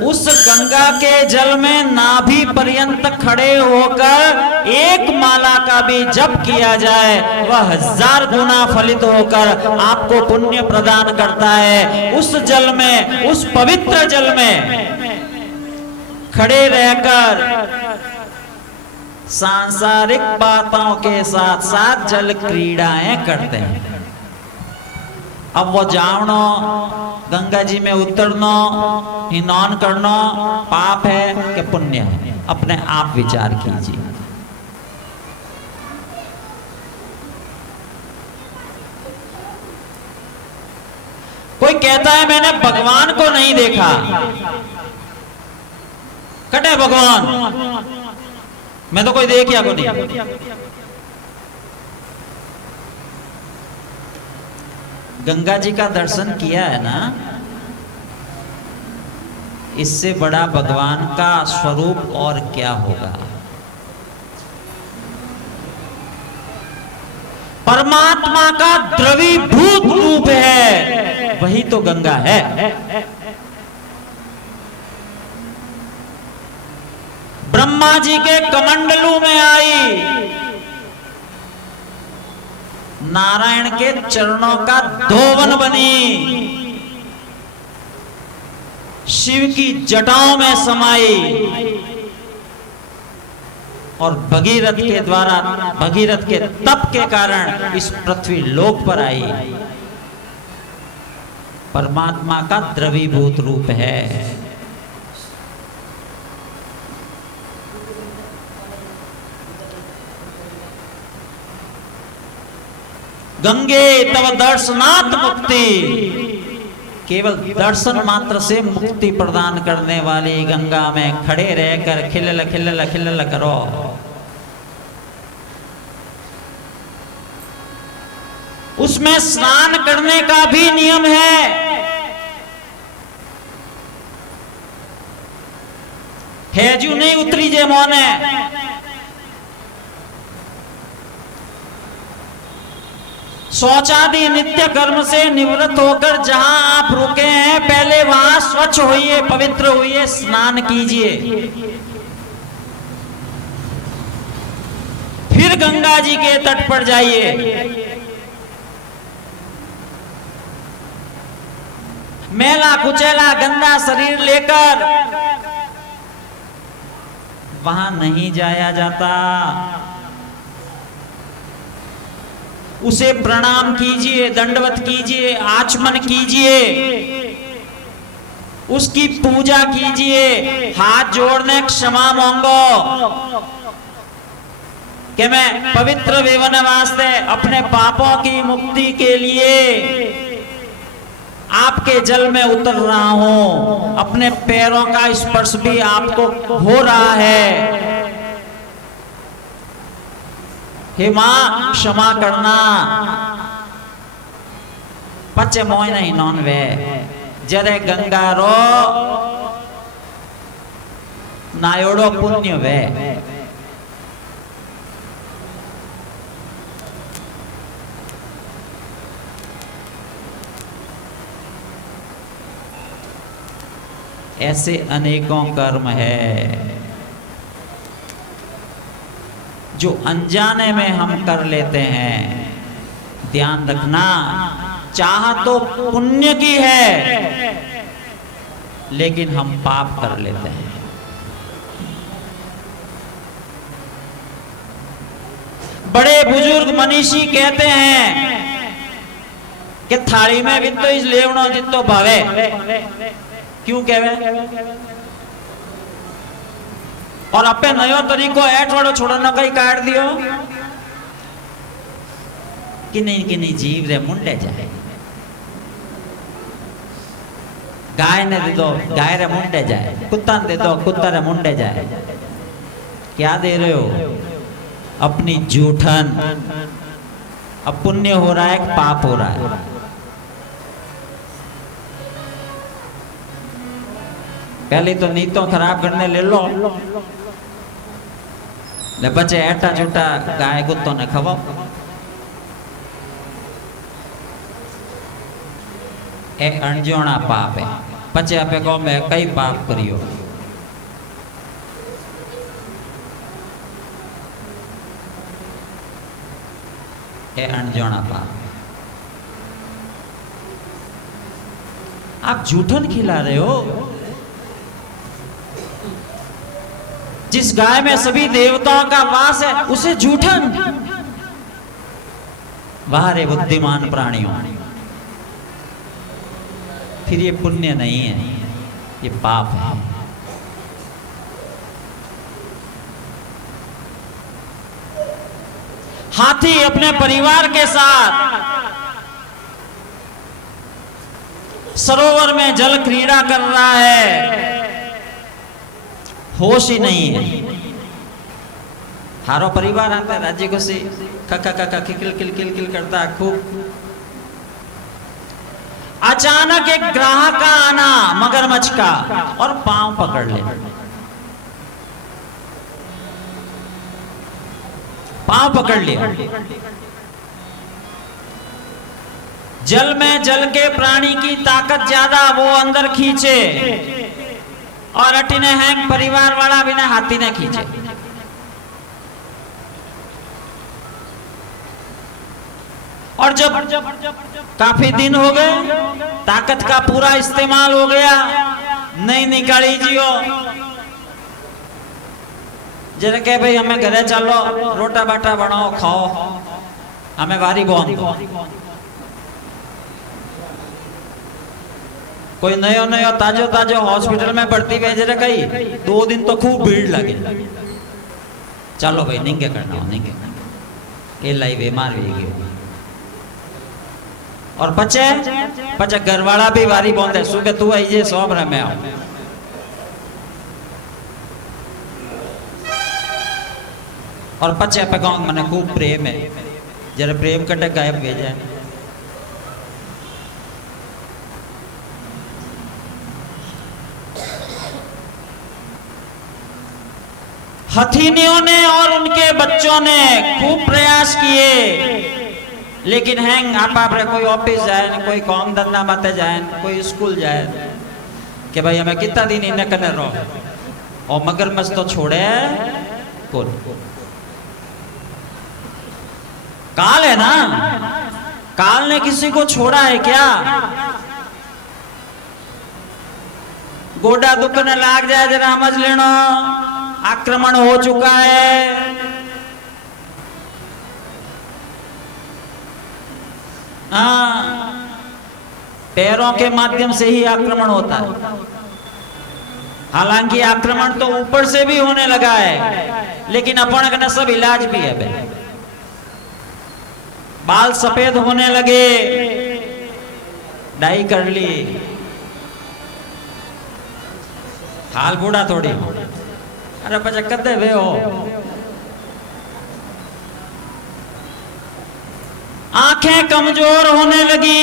उस गंगा के जल में नाभि पर्यंत खड़े होकर एक माला का भी जप किया जाए, वह 1000 गुना फलित होकर आपको पुण्य प्रदान करता है। उस जल में, उस पवित्र जल में खड़े रहकर सांसारिक बातों के साथ साथ जल क्रीड़ाएं करते हैं। अब वो जावनो, गंगा जी में उतरनो, स्नान करना पाप है कि पुण्य है, अपने आप विचार कीजिए। कोई कहता है मैंने भगवान को नहीं देखा, कटे भगवान, मैं तो कोई देखिया को नहीं। गंगा जी का दर्शन किया है ना, इससे बड़ा भगवान का स्वरूप और क्या होगा। परमात्मा का द्रवीभूत रूप है, वही तो गंगा है। ब्रह्मा जी के कमंडलू में आई, नारायण के चरणों का धोवन बनी, शिव की जटाओं में समाई और भगीरथ के द्वारा, भगीरथ के तप के कारण इस पृथ्वी लोक पर आई। परमात्मा का द्रवीभूत रूप है। गंगे तव दर्शनात् मुक्ति, केवल दर्शन मात्र से मुक्ति प्रदान करने वाली गंगा में खड़े रहकर खिलल खिलल खिलल करो। उसमें स्नान करने का भी नियम है। हेजू नहीं उतरी जे मोने, शौचादि नित्य कर्म से निवृत्त होकर जहां आप रुके हैं, पहले वहां स्वच्छ होइए, पवित्र होइए, स्नान कीजिए, फिर गंगा जी के तट पर जाइए। मैला कुचैला गंदा शरीर लेकर वहां नहीं जाया जाता। उसे प्रणाम कीजिए, दंडवत कीजिए, आचमन कीजिए, उसकी पूजा कीजिए, हाथ जोड़ने क्षमा मांगो कि मैं पवित्र वेवन वास्ते अपने पापों की मुक्ति के लिए आपके जल में उतर रहा हूं, अपने पैरों का स्पर्श भी आपको हो रहा है, हे मां क्षमा करना। पचे मोय नहीं नॉन वे जरे गंगा रो नायोड़ो पुण्य वे। ऐसे अनेकों कर्म है जो अनजाने में हम कर लेते हैं। ध्यान रखना, चाह तो पुण्य की है लेकिन हम पाप कर लेते हैं। बड़े बुजुर्ग मनीषी कहते हैं कि थाली में भी तो इस लेवनो जितो भावे। क्यों कहवे? और अपे नयो तरीको ऐठ वालों छोड़ना कहीं काट दियो कि नहीं जीव रे मुंडे जाए। गाय ने दे दो गाय रे मुंडे जाए, कुत्ता ने दे दो कुत्ता रे मुंडे जाए। क्या दे रहे हो? अपनी जूठन। अब पुण्य हो रहा है, पाप हो रहा है। पहले तो नीतों खराब करने ले लो, ले बचे ऐटा झूठा गाय कुत्तों ने खवाओ। ए अणजोड़ा पाप है। પછી આપે કહો મેં કઈ પાપ કર્યો? એ अनजाना पाप। आप जूठन खिला रहे हो। जिस गाय में सभी देवताओं का वास है उसे जूठन। वाह रे बुद्धिमान प्राणियों, फिर ये पुण्य नहीं है, ये पाप है। हाथी अपने परिवार के साथ सरोवर में जल क्रीड़ा कर रहा है, होश ही नहीं है। हारो परिवार आता है, राज्य को से खका खका किल किल किल किल करता है खूब। अचानक एक ग्राहक का आना मगरमच्छ का और पांव पकड़ ले, पांव पकड़ लिया। जल में जल के प्राणी की ताकत ज्यादा, वो अंदर खींचे और अटीने हैंग परिवार वाला बिना हाथी ने खींचे। और जब काफी दिन हो गए, ताकत का पूरा इस्तेमाल हो गया, नहीं निकाली जियो जरा के भाई हमें घरे चलो, रोटा बाटा बनाओ खाओ, हमें वारी बोन दो। कोई नयो नयो ताजो ताजो हॉस्पिटल में भर्ती भेजे रे, कई 2 दिन तो खूब भीड़ लगे। चलो भाई निंगे करना हो, निंगे ये लाई बीमार भी गई। और पचे पचे घरवाला भी वारी बोंदे, सुबह तू आई जे सोम रे मैं आऊं। और पचे पे कहूं मने खूब प्रेम है, जरा प्रेम कटे गायब गए जाए। हथीनियों ने और उनके बच्चों ने खूब प्रयास किए, लेकिन हैंग आप रे कोई ऑफिस जाए, कोई काम धंधा माते जाए, कोई स्कूल जाए कि भाई हमें कितना दिन इन्हें करने रहो। और मगरमच्छ तो छोड़े कौन? काल है ना, काल ने किसी को छोड़ा है क्या? गोडा दुखने लाग जाए जरा समझ लेना, आक्रमण हो चुका है। हाँ, पैरों के माध्यम से ही आक्रमण होता है। हालांकि आक्रमण तो ऊपर से भी होने लगा है, लेकिन अपन का सब इलाज भी है। बाल सफेद होने लगे, डाई कर ली, हाल बूढ़ा थोड़ी। अरे बच्चा कदे वे हो। आंखें कमजोर होने लगी,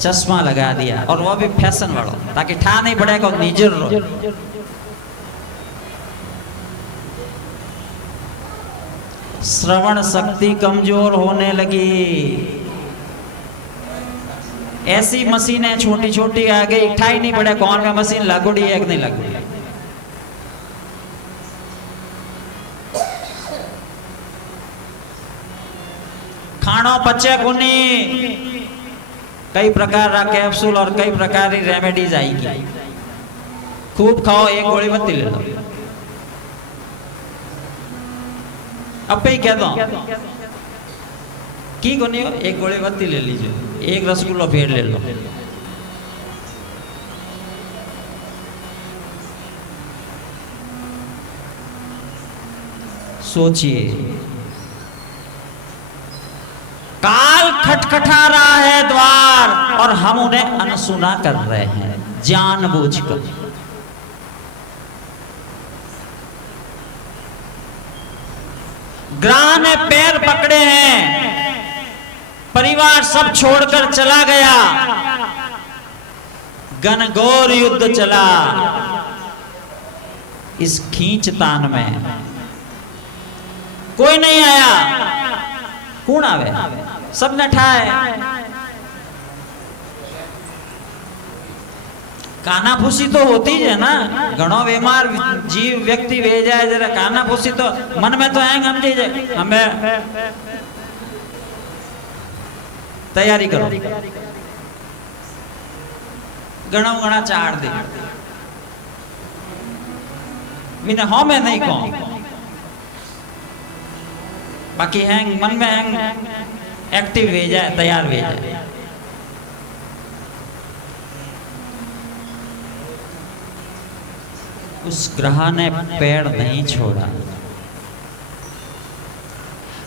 चश्मा लगा दिया, और वो भी फैशन वाला, ताकि ठा नहीं पड़ेगा निजर रो। श्रवण शक्ति कमजोर होने लगी। ऐसी मशीनें छोटी छोटी आ गई, ठाई नहीं पड़े कौन में मशीन लागूड़ी है कि नहीं लागूड़ी। खानो पचे कुनी, कई प्रकार का कैप्सूल और कई प्रकार की रेमेडीज आएगी। खूब खाओ, एक गोली बत्ती ले लो। अब ही कह दो की को नहीं हो, एक गोली बत्ती ले लीजिए, एक रसगुल्ला फेर ले लो। सोचिए, काल खटखटा रहा है द्वार और हम उन्हें अनसुना कर रहे हैं जानबूझकर। ग्राह ने पैर पकड़े हैं, परिवार सब छोड़कर चला गया, घनघोर युद्ध चला। इस खींचतान में कोई नहीं आया, कौन आवे, सबने ठाए। कानाफूसी तो होती है ना, घणो बीमार जीव व्यक्ति वे जाए जरा कानाफूसी तो मन में तो आएंगे हम जी जाए हमें तैयारी करो घणो घणा चाड़ दे बिना हो में नहीं कहूं बाकी हैंग मन में हैंग एक्टिव वे जाए तैयार वे जाए। उस ग्रह ने पैर नहीं छोड़ा।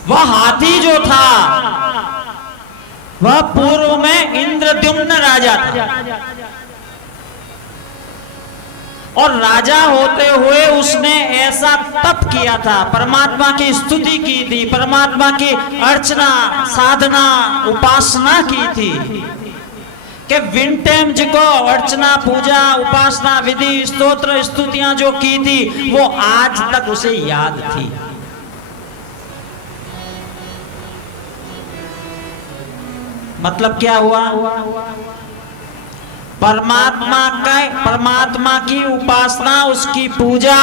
वह हाथी जो था वह पूर्व में इंद्रद्युम्न राजा था और राजा होते हुए उसने ऐसा तप किया था, परमात्मा की स्तुति की थी, परमात्मा की अर्चना साधना उपासना की थी कि विंटेम जिको अर्चना पूजा उपासना विधि स्तोत्र स्तुतियां जो की थी वो आज तक उसे याद थी। मतलब क्या हुआ? परमात्मा की उपासना उसकी पूजा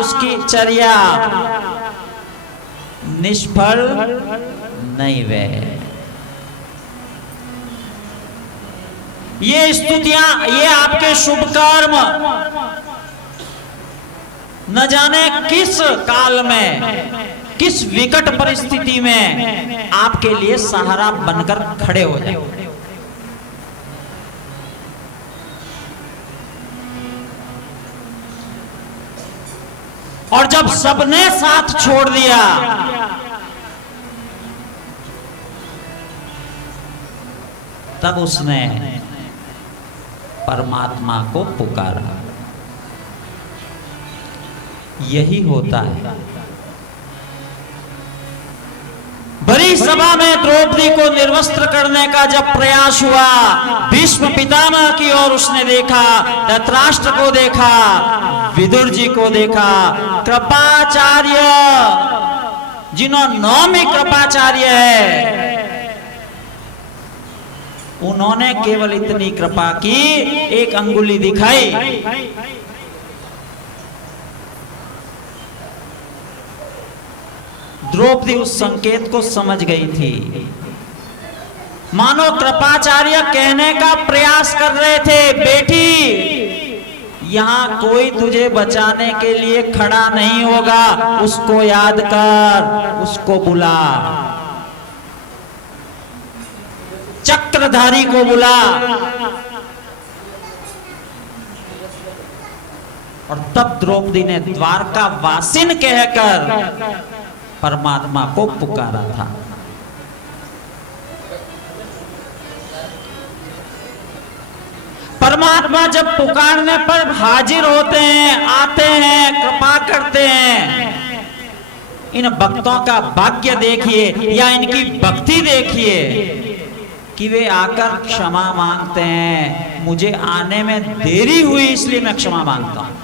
उसकी चर्या निष्फल नहीं वे। ये स्तुतियां ये आपके शुभ कर्म न जाने किस काल में किस विकट परिस्थिति में आपके लिए सहारा बनकर खड़े हो जाए। और जब सबने साथ छोड़ दिया तब उसने परमात्मा को पुकारा। यही होता है। बड़ी सभा में द्रौपदी को निर्वस्त्र करने का जब प्रयास हुआ, भीष्म पितामह की ओर उसने देखा, धृतराष्ट्र को देखा, विदुर जी को देखा, कृपाचार्य जिन्होंने नौमी कृपाचार्य है उन्होंने केवल इतनी कृपा की, एक अंगुली दिखाई। द्रौपदी उस संकेत को समझ गई थी। मानो कृपाचार्य कहने का प्रयास कर रहे थे, बेटी यहां कोई तुझे बचाने के लिए खड़ा नहीं होगा, उसको याद कर, उसको बुला, चक्रधारी को बुला। और तब द्रौपदी ने द्वारका वासिन कहकर परमात्मा को पुकारा था। परमात्मा जब पुकारने पर हाजिर होते हैं, आते हैं, कृपा करते हैं। इन भक्तों का भाग्य देखिए या इनकी भक्ति देखिए कि वे आकर क्षमा मांगते हैं, मुझे आने में देरी हुई इसलिए मैं क्षमा मांगता हूं।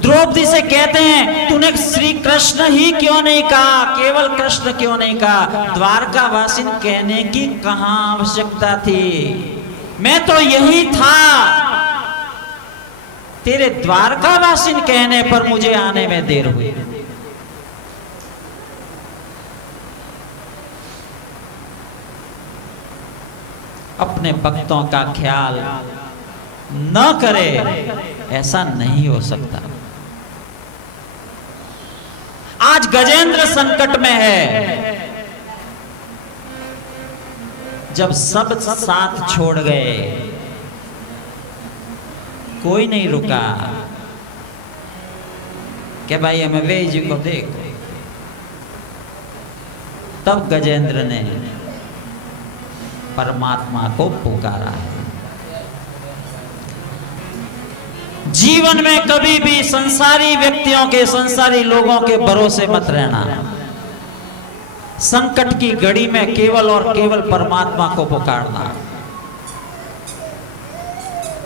द्रौपदी से कहते हैं तूने श्री कृष्ण ही क्यों नहीं कहा, केवल कृष्ण क्यों नहीं कहा, द्वारका वासिन कहने की कहां आवश्यकता थी, मैं तो यही था, तेरे द्वारका वासिन कहने पर मुझे आने में देर हुई। अपने भक्तों का ख्याल न करे ऐसा नहीं हो सकता। आज गजेंद्र संकट में है। जब सब साथ छोड़ गए, कोई नहीं रुका कि भाई हमें वे जी को देखो। तब गजेंद्र ने परमात्मा को पुकारा है। जीवन में कभी भी संसारी व्यक्तियों के, संसारी लोगों के भरोसे मत रहना। संकट की घड़ी में केवल और केवल परमात्मा को पुकारना।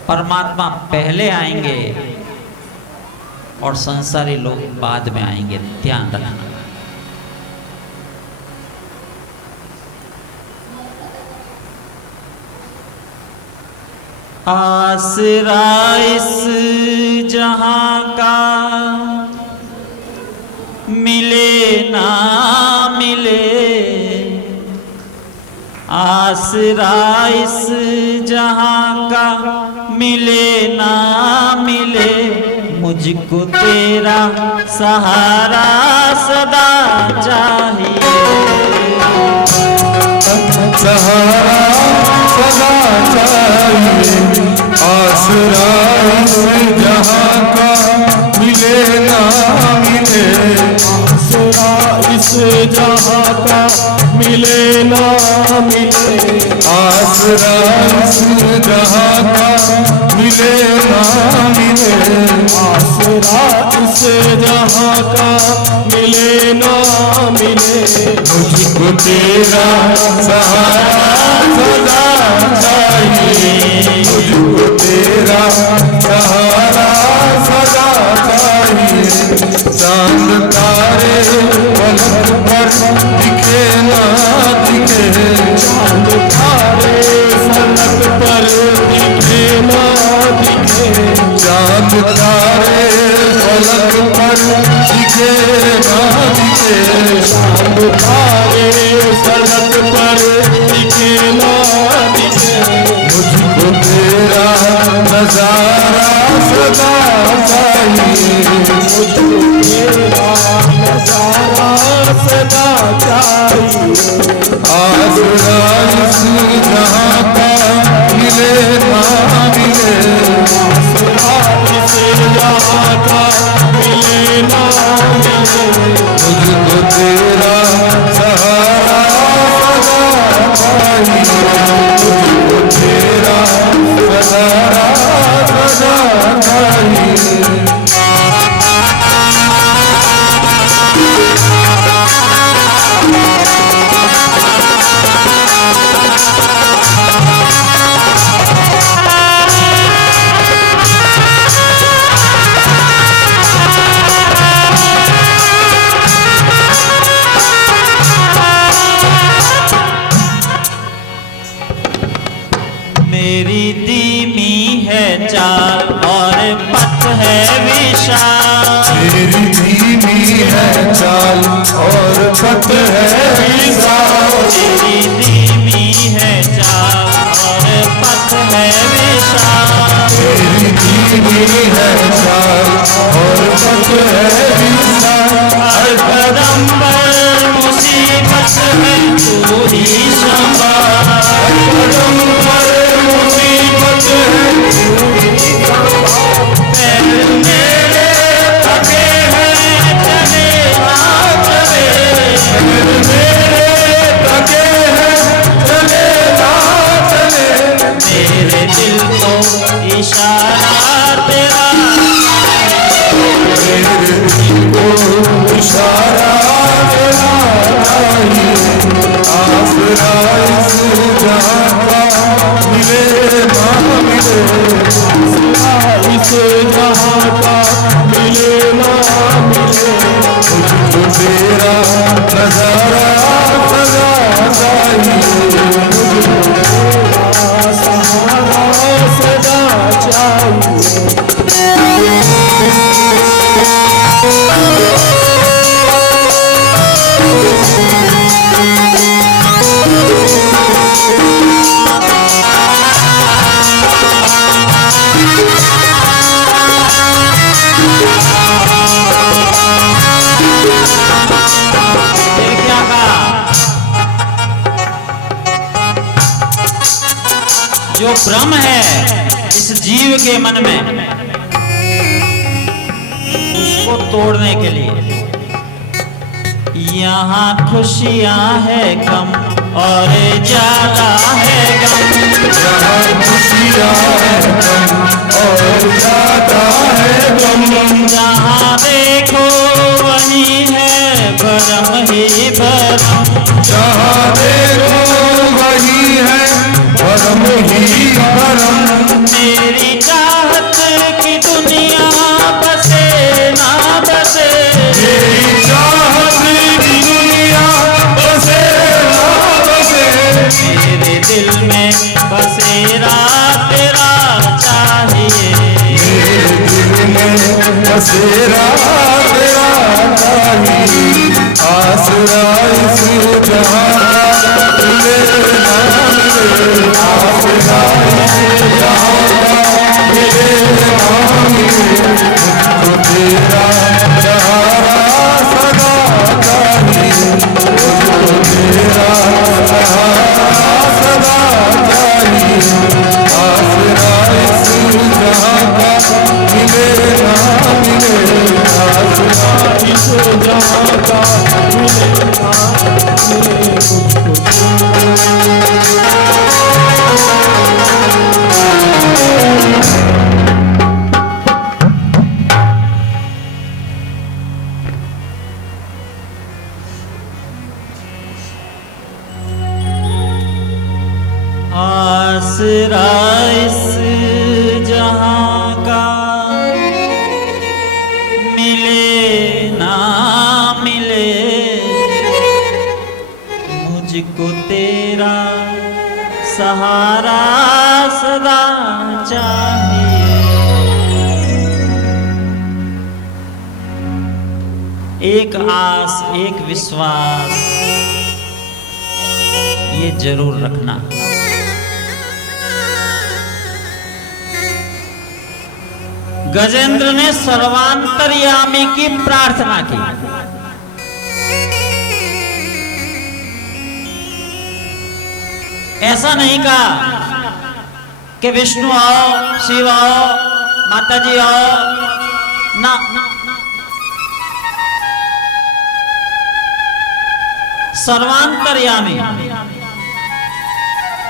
परमात्मा पहले आएंगे और संसारी लोग बाद में आएंगे, ध्यान रखना। आसरा इस जहां का मिले ना मिले, आसरा इस जहां का मिले ना मिले, मुझको तेरा सहारा सदा चाहिए। सहारा सदा चाहिए, आसरा इस जहां का मिले ना मिले, आसरा इस जहां का मिले ना मिले, आसरा इस जहां का मिले ना मिले, आसरा इस जहां का मिले ना मिले, मुझको तेरा सहारा सदा चाहिए, मुझको तेरा सहारा सदा चाहिए। चांद तारे पलक पर दिखे ना दिखे, चांद तारे फलक पर दिखे ना दिखे, चांद तारे पलक पर दिखे ना दिखे, चांद तारे फलक पर दिखे ना दिखे, मुझको तेरा नजारा सदा चाहिए, मुझको तेरा नजारा सदा चाहिए। आसरा इस जहां का मिले ना मिले, आसरा इस जहां का मिले ना मिले, मुझको तेरा सहारा सदा चाहिए, मुझको तेरा सहारा सदा चाहिए। मेरी धीमी है चाल और पथ है विशाल, मेरी धीमी है चाल और पथ है विशाल, मेरी धीमी है चाल और पथ है विशाल, मेरी धीमी है चाल और पथ है विशाल, हर कदम पर मुसीबत है तू ही संभाल, कदम पर मुसीबत है पैर मेरे थके हैं चले ना चले, मेरे थके हैं चले ना चले, मेरे दिल को इशारा तेरा, मेरे दिल को इशारा देना चाहिए, आसरा इस जहां का मिले ना मिले, आसरा इस जहां का मिले ना मिले, मुझको तेरा नजारा सदा चाहिए, सहारा सदा चाहिए। फिर क्या कहा? जो भ्रम है इस जीव के मन में, उसको तोड़ने के लिए यहाँ खुशियाँ है कम और ज्यादा है गम, जहाँ खुशियाँ है कम और ज्यादा है गम, जहाँ देखो वही है भरम ही भरम, जहाँ देखो वही है भरम ही भरम, मेरी चाहत की दुनिया बसे ना बसे, मेरी चाहत की दुनिया बसे ना बसे, मेरे दिल में बसेरा तेरा तेरा तेरा चाहिए आसरा इस जहां का मिले ना मिले आसरा इस जहां का मिले ना मिले मुझको तेरा सहारा सदा चाहिए मुझको तेरा सहारा सदा चाहिए आसरा इस जहां का मिले ना मिले आसरा इस जहां का मिले ना मिले मुझको आसरा इस जहां का मिले ना मिले मुझको तेरा सहारा सदा चाहिए। एक आस एक विश्वास ये जरूर रखना, गजेंद्र ने सर्वांतर्यामी की प्रार्थना की। ऐसा नहीं कहा कि विष्णु आओ, शिव आओ, माता जी आओ, ना, सर्वांतर्यामी।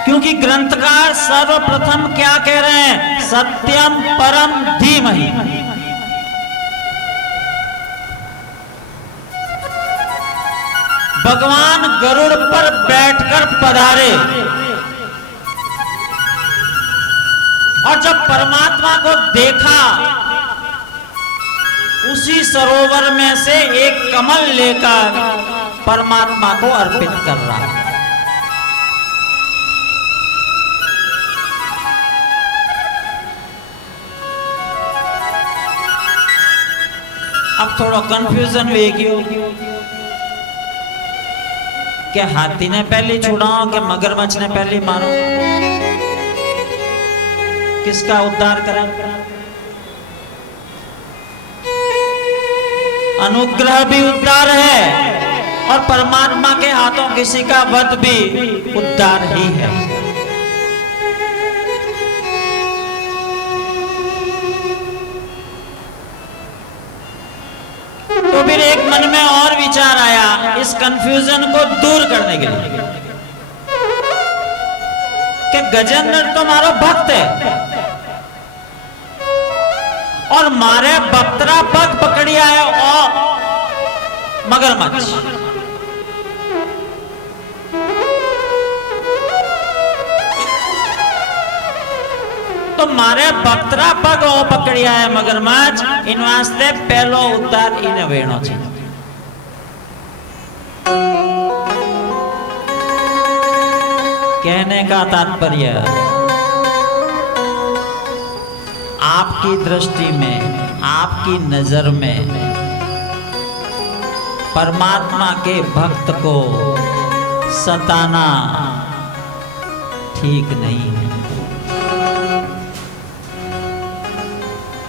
क्योंकि ग्रंथकार सर्वप्रथम क्या कह रहे हैं? सत्यम परम धीमहि। भगवान गरुड़ पर बैठकर पधारे और जब परमात्मा को देखा, उसी सरोवर में से एक कमल लेकर परमात्मा को अर्पित कर रहा है। अब थोड़ा कंफ्यूजन भी क्यों कि हाथी ने पहले छुड़ाओ कि मगरमच्छ ने पहले मारो, किसका उद्धार करें? अनुग्रह भी उद्धार है और परमात्मा के हाथों किसी का वध भी उद्धार ही है। तो फिर एक मन में और विचार आया इस कंफ्यूजन को दूर करने के लिए कि गजेंद्र तो मारो भक्त है और मारे बक्तरा पग पकड़ी आया और मगरमच्छ। तो मारे बक्तरा पग ओ पकड़ी आया मगरमच्छ, इन वास्ते पहलो उद्धार इन वेणो छे। कहने का तात्पर्य, आपकी दृष्टि में, आपकी नजर में परमात्मा के भक्त को सताना ठीक नहीं है।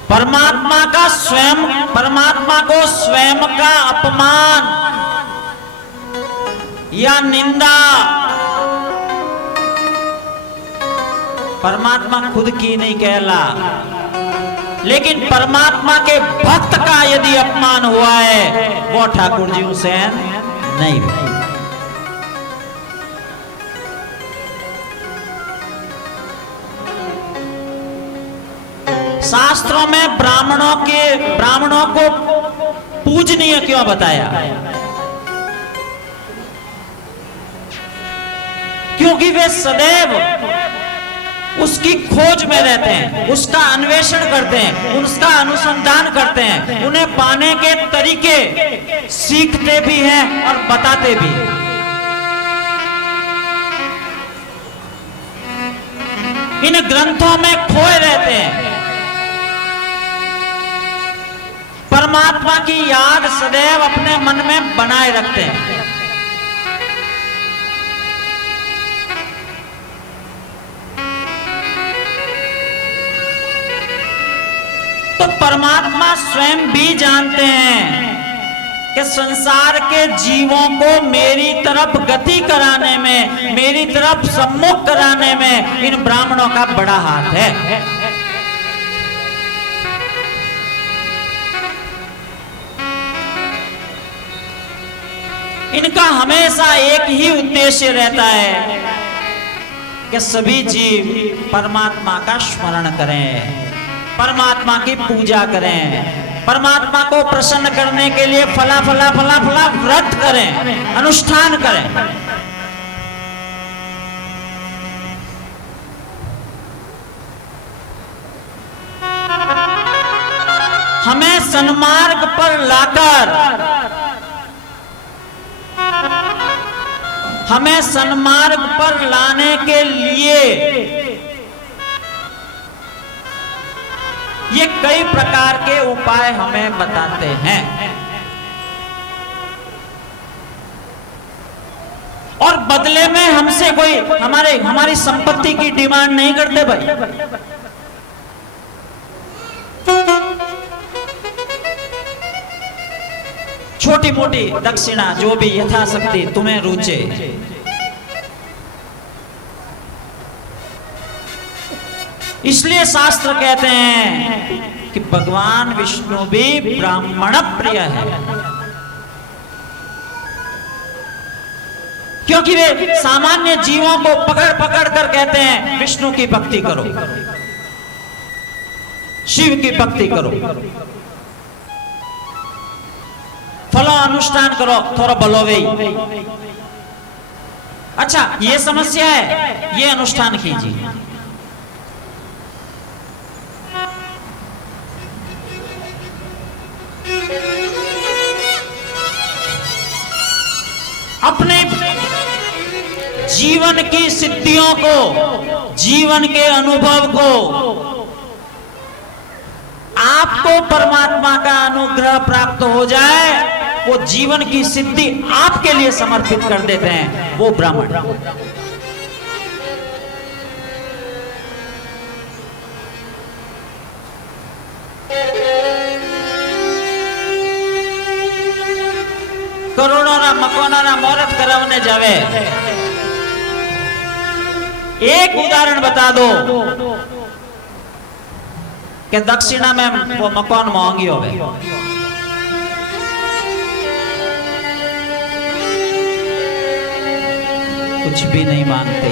परमात्मा को स्वयं का अपमान या निंदा परमात्मा खुद की नहीं कहला, लेकिन परमात्मा के भक्त का यदि अपमान हुआ है वो ठाकुर जी हुसैन नहीं हुआ। शास्त्रों में ब्राह्मणों को पूजनीय क्यों बताया? क्योंकि वे सदैव उसकी खोज में रहते हैं, उसका अन्वेषण करते हैं, उसका अनुसंधान करते हैं, उन्हें पाने के तरीके सीखते भी हैं और बताते भी। इन ग्रंथों में खोए रहते हैं। परमात्मा की याद सदैव अपने मन में बनाए रखते हैं। तो परमात्मा स्वयं भी जानते हैं कि संसार के जीवों को मेरी तरफ गति कराने में, मेरी तरफ सम्मुख कराने में इन ब्राह्मणों का बड़ा हाथ है। इनका हमेशा एक ही उद्देश्य रहता है कि सभी जीव परमात्मा का स्मरण करें, परमात्मा की पूजा करें, परमात्मा को प्रसन्न करने के लिए फला फला फला फला व्रत करें, अनुष्ठान करें। हमें सन्मार्ग पर लाकर, हमें सन्मार्ग पर लाने के लिए ये कई प्रकार के उपाय हमें बताते हैं। और बदले में हमसे कोई हमारी संपत्ति की डिमांड नहीं करते भाई। छोटी मोटी दक्षिणा जो भी यथाशक्ति तुम्हें रुचे। इसलिए शास्त्र कहते हैं कि भगवान विष्णु भी ब्राह्मण प्रिय है, क्योंकि वे सामान्य जीवों को पकड़ पकड़ कर कहते हैं विष्णु की भक्ति करो, शिव की भक्ति करो, फला अनुष्ठान करो, थोड़ा बलोवे। अच्छा ये समस्या है, ये अनुष्ठान कीजिए। अपने जीवन की सिद्धियों को, जीवन के अनुभव को आपको परमात्मा का अनुग्रह प्राप्त हो जाए, वो जीवन की सिद्धि आपके लिए समर्पित कर देते हैं, वो ब्राह्मण। करोड़ों मकानों मुहूर्त कराने जावे, एक उदाहरण बता दो कि दक्षिणा में वो मकान महंगी होवे। कुछ भी नहीं मांगते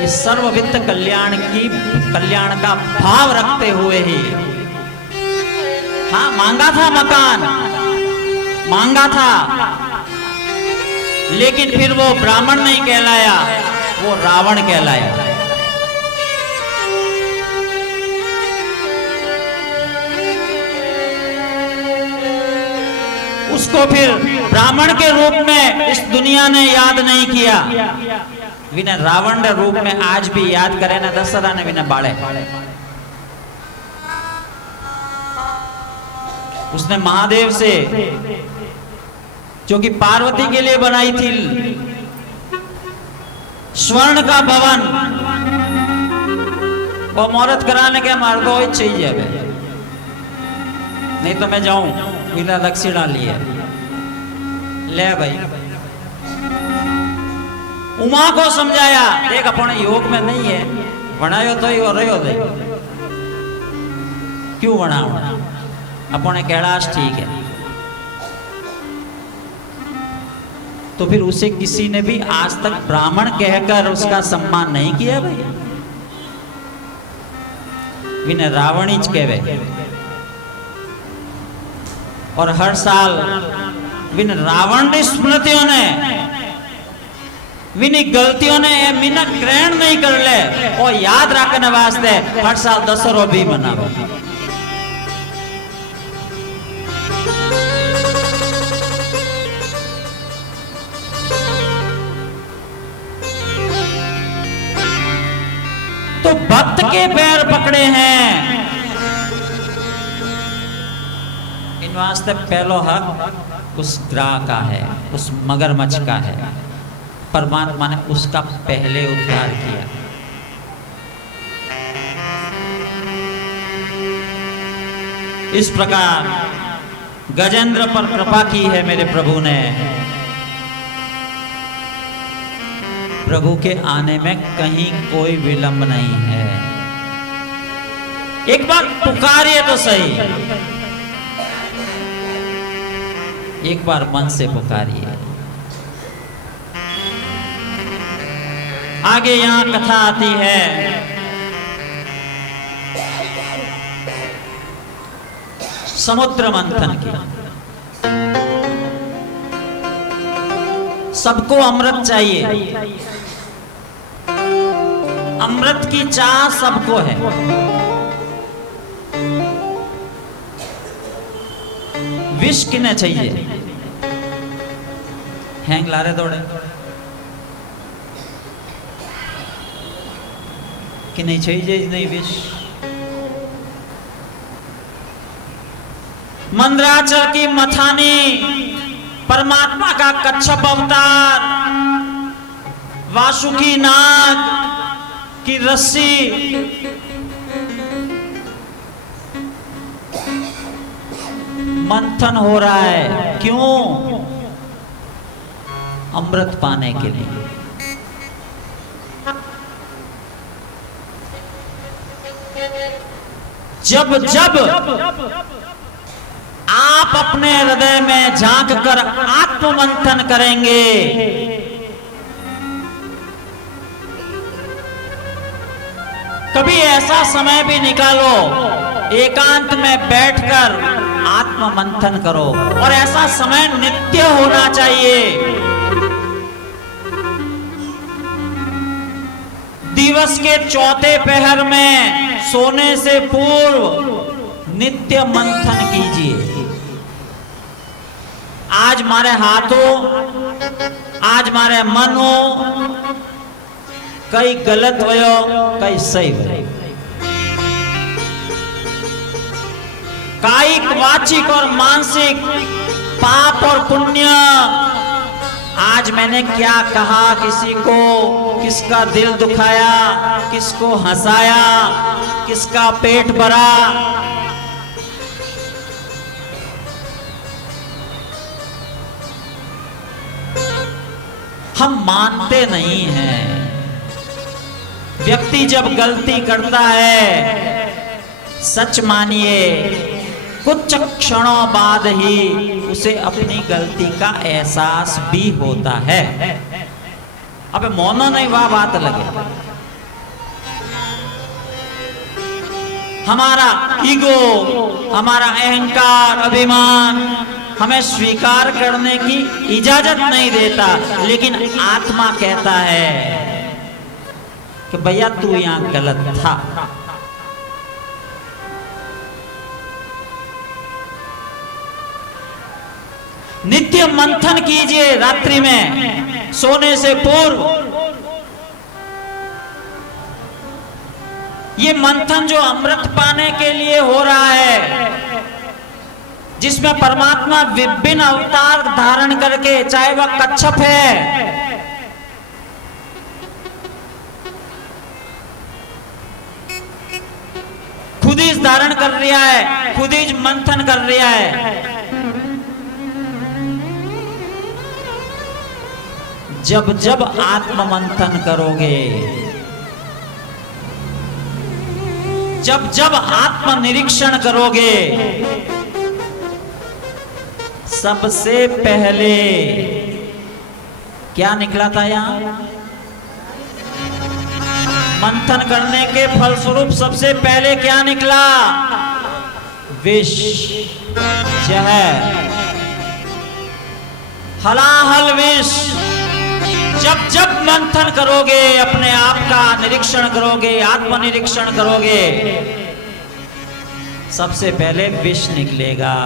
ये सर्ववित्त कल्याण का भाव रखते हुए ही। हाँ मांगा था मकान, मांगा था, लेकिन फिर वो ब्राह्मण नहीं कहलाया, वो रावण कहलाया। उसको फिर ब्राह्मण के रूप में इस दुनिया ने याद नहीं किया, विने रावण के रूप में आज भी याद करे ना दशहरा ने विने बाड़े। उसने महादेव से, जो कि पार्वती के लिए बनाई थी स्वर्ण का भवन, वो मुहूर्त कराने के मार दो ही चाहिए अब, नहीं तो मैं जाऊं बिना दक्षिणा लिए। ले भाई, उमा को समझाया, देख अपने योग में नहीं है, बनायो तो ही हो रही हो दे, क्यों बनाओ, अपने कैलाश ठीक है। तो फिर उसे किसी ने भी आज तक ब्राह्मण कहकर उसका सम्मान नहीं किया भाई, विने रावण ही कहवे। और हर साल विन रावण की स्मृतियों ने, विनी गलतियों ने मीना ग्रहण नहीं कर ले और याद रखने वास्ते हर साल दशहरा भी मनावे। तो भक्त के पैर पकड़े हैं, इन वास्ते पहलो हक उस ग्राह का है, उस मगरमच्छ का है। परमात्मा ने उसका पहले उद्धार किया। इस प्रकार गजेंद्र पर कृपा की है मेरे प्रभु ने। प्रभु के आने में कहीं कोई विलंब नहीं है। एक बार पुकारिए तो सही, एक बार मन से पुकारिए। आगे यहां कथा आती है, समुद्र मंथन की। सबको अमृत चाहिए, अमृत की चाह सबको है। विष किन्हें चाहिए? हैंग लारे दौड़े कि नहीं चाहिए नहीं विष। मंदराचल की मथानी, परमात्मा का कच्छप अवतार, वासुकी नाग की रस्सी, मंथन हो रहा है। क्यों? अमृत पाने के लिए। जब जब आप अपने हृदय में झांक कर आत्ममंथन करेंगे, कभी ऐसा समय भी निकालो, एकांत में बैठकर आत्ममंथन करो। और ऐसा समय नित्य होना चाहिए। दिवस के चौथे पहर में सोने से पूर्व नित्य मंथन कीजिए। आज मारे हाथों, आज मारे मनो, कई गलत भयो, कई सही भयो। कायिक, वाचिक और मानसिक, पाप और पुण्य। आज मैंने क्या कहा किसी को, किसका दिल दुखाया, किसको हंसाया, किसका पेट भरा। हम मानते नहीं हैं। व्यक्ति जब गलती करता है, सच मानिए कुछ क्षणों बाद ही उसे अपनी गलती का एहसास भी होता है। अबे मोनो नहीं, वह बात लगे। हमारा ईगो, हमारा अहंकार, अभिमान हमें स्वीकार करने की इजाजत नहीं देता। लेकिन आत्मा कहता है कि भैया तू यहां गलत था। नित्य मंथन कीजिए रात्रि में सोने से पूर्व। ये मंथन जो अमृत पाने के लिए हो रहा है, जिसमें परमात्मा विभिन्न अवतार धारण करके, चाहे वह कच्छप है, खुद ही धारण कर लिया है, खुद ही मंथन कर लिया है। जब जब आत्म मंथन करोगे, जब जब आत्म निरीक्षण करोगे, सबसे पहले क्या निकला था यहां? मंथन करने के फलस्वरूप सबसे पहले क्या निकला? विष, जहर, हलाहल विष। जब जब मंथन करोगे, अपने आप का निरीक्षण करोगे, आत्मनिरीक्षण करोगे, सबसे पहले विष निकलेगा।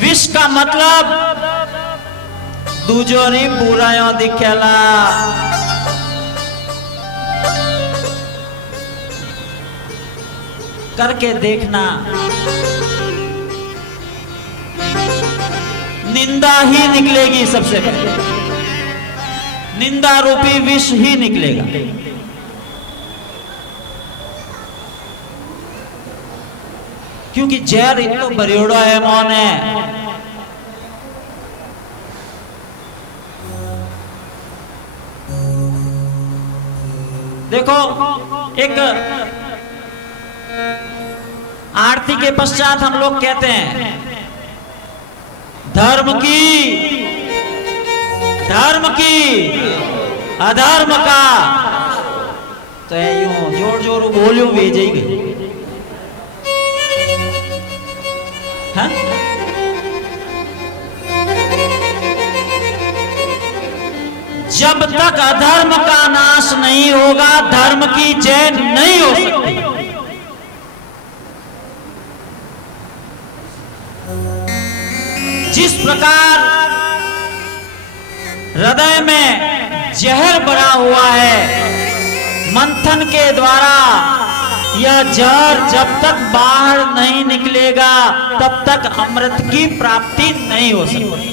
विष का मतलब दूजोरी बुरायो दिखेला। करके देखना, निंदा ही निकलेगी। सबसे पहले निंदा रूपी विष ही निकलेगा। क्योंकि जहर इतो बरियोड़ा है मौन है। देखो, एक आरती के पश्चात हम लोग कहते हैं धर्म की अधर्म का, तो यूं जोर जोर बोलियो भेजे गए। हाँ? जब तक अधर्म का नाश नहीं होगा, धर्म की जय नहीं हो सकती। जिस प्रकार हृदय में जहर भरा हुआ है, मंथन के द्वारा यह जहर जब तक बाहर नहीं निकलेगा, तब तक अमृत की प्राप्ति नहीं हो सकती।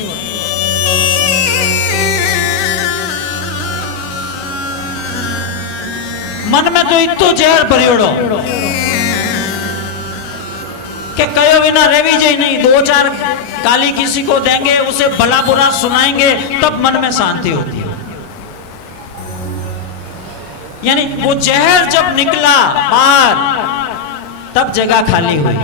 मन में तो इतो जहर भरियोड़ो कि कयो बिना रवि जी नहीं, दो चार गाली किसी को देंगे, उसे भला बुरा सुनाएंगे, तब मन में शांति होती है। यानी वो जहर जब निकला बाहर, तब जगह खाली हुई।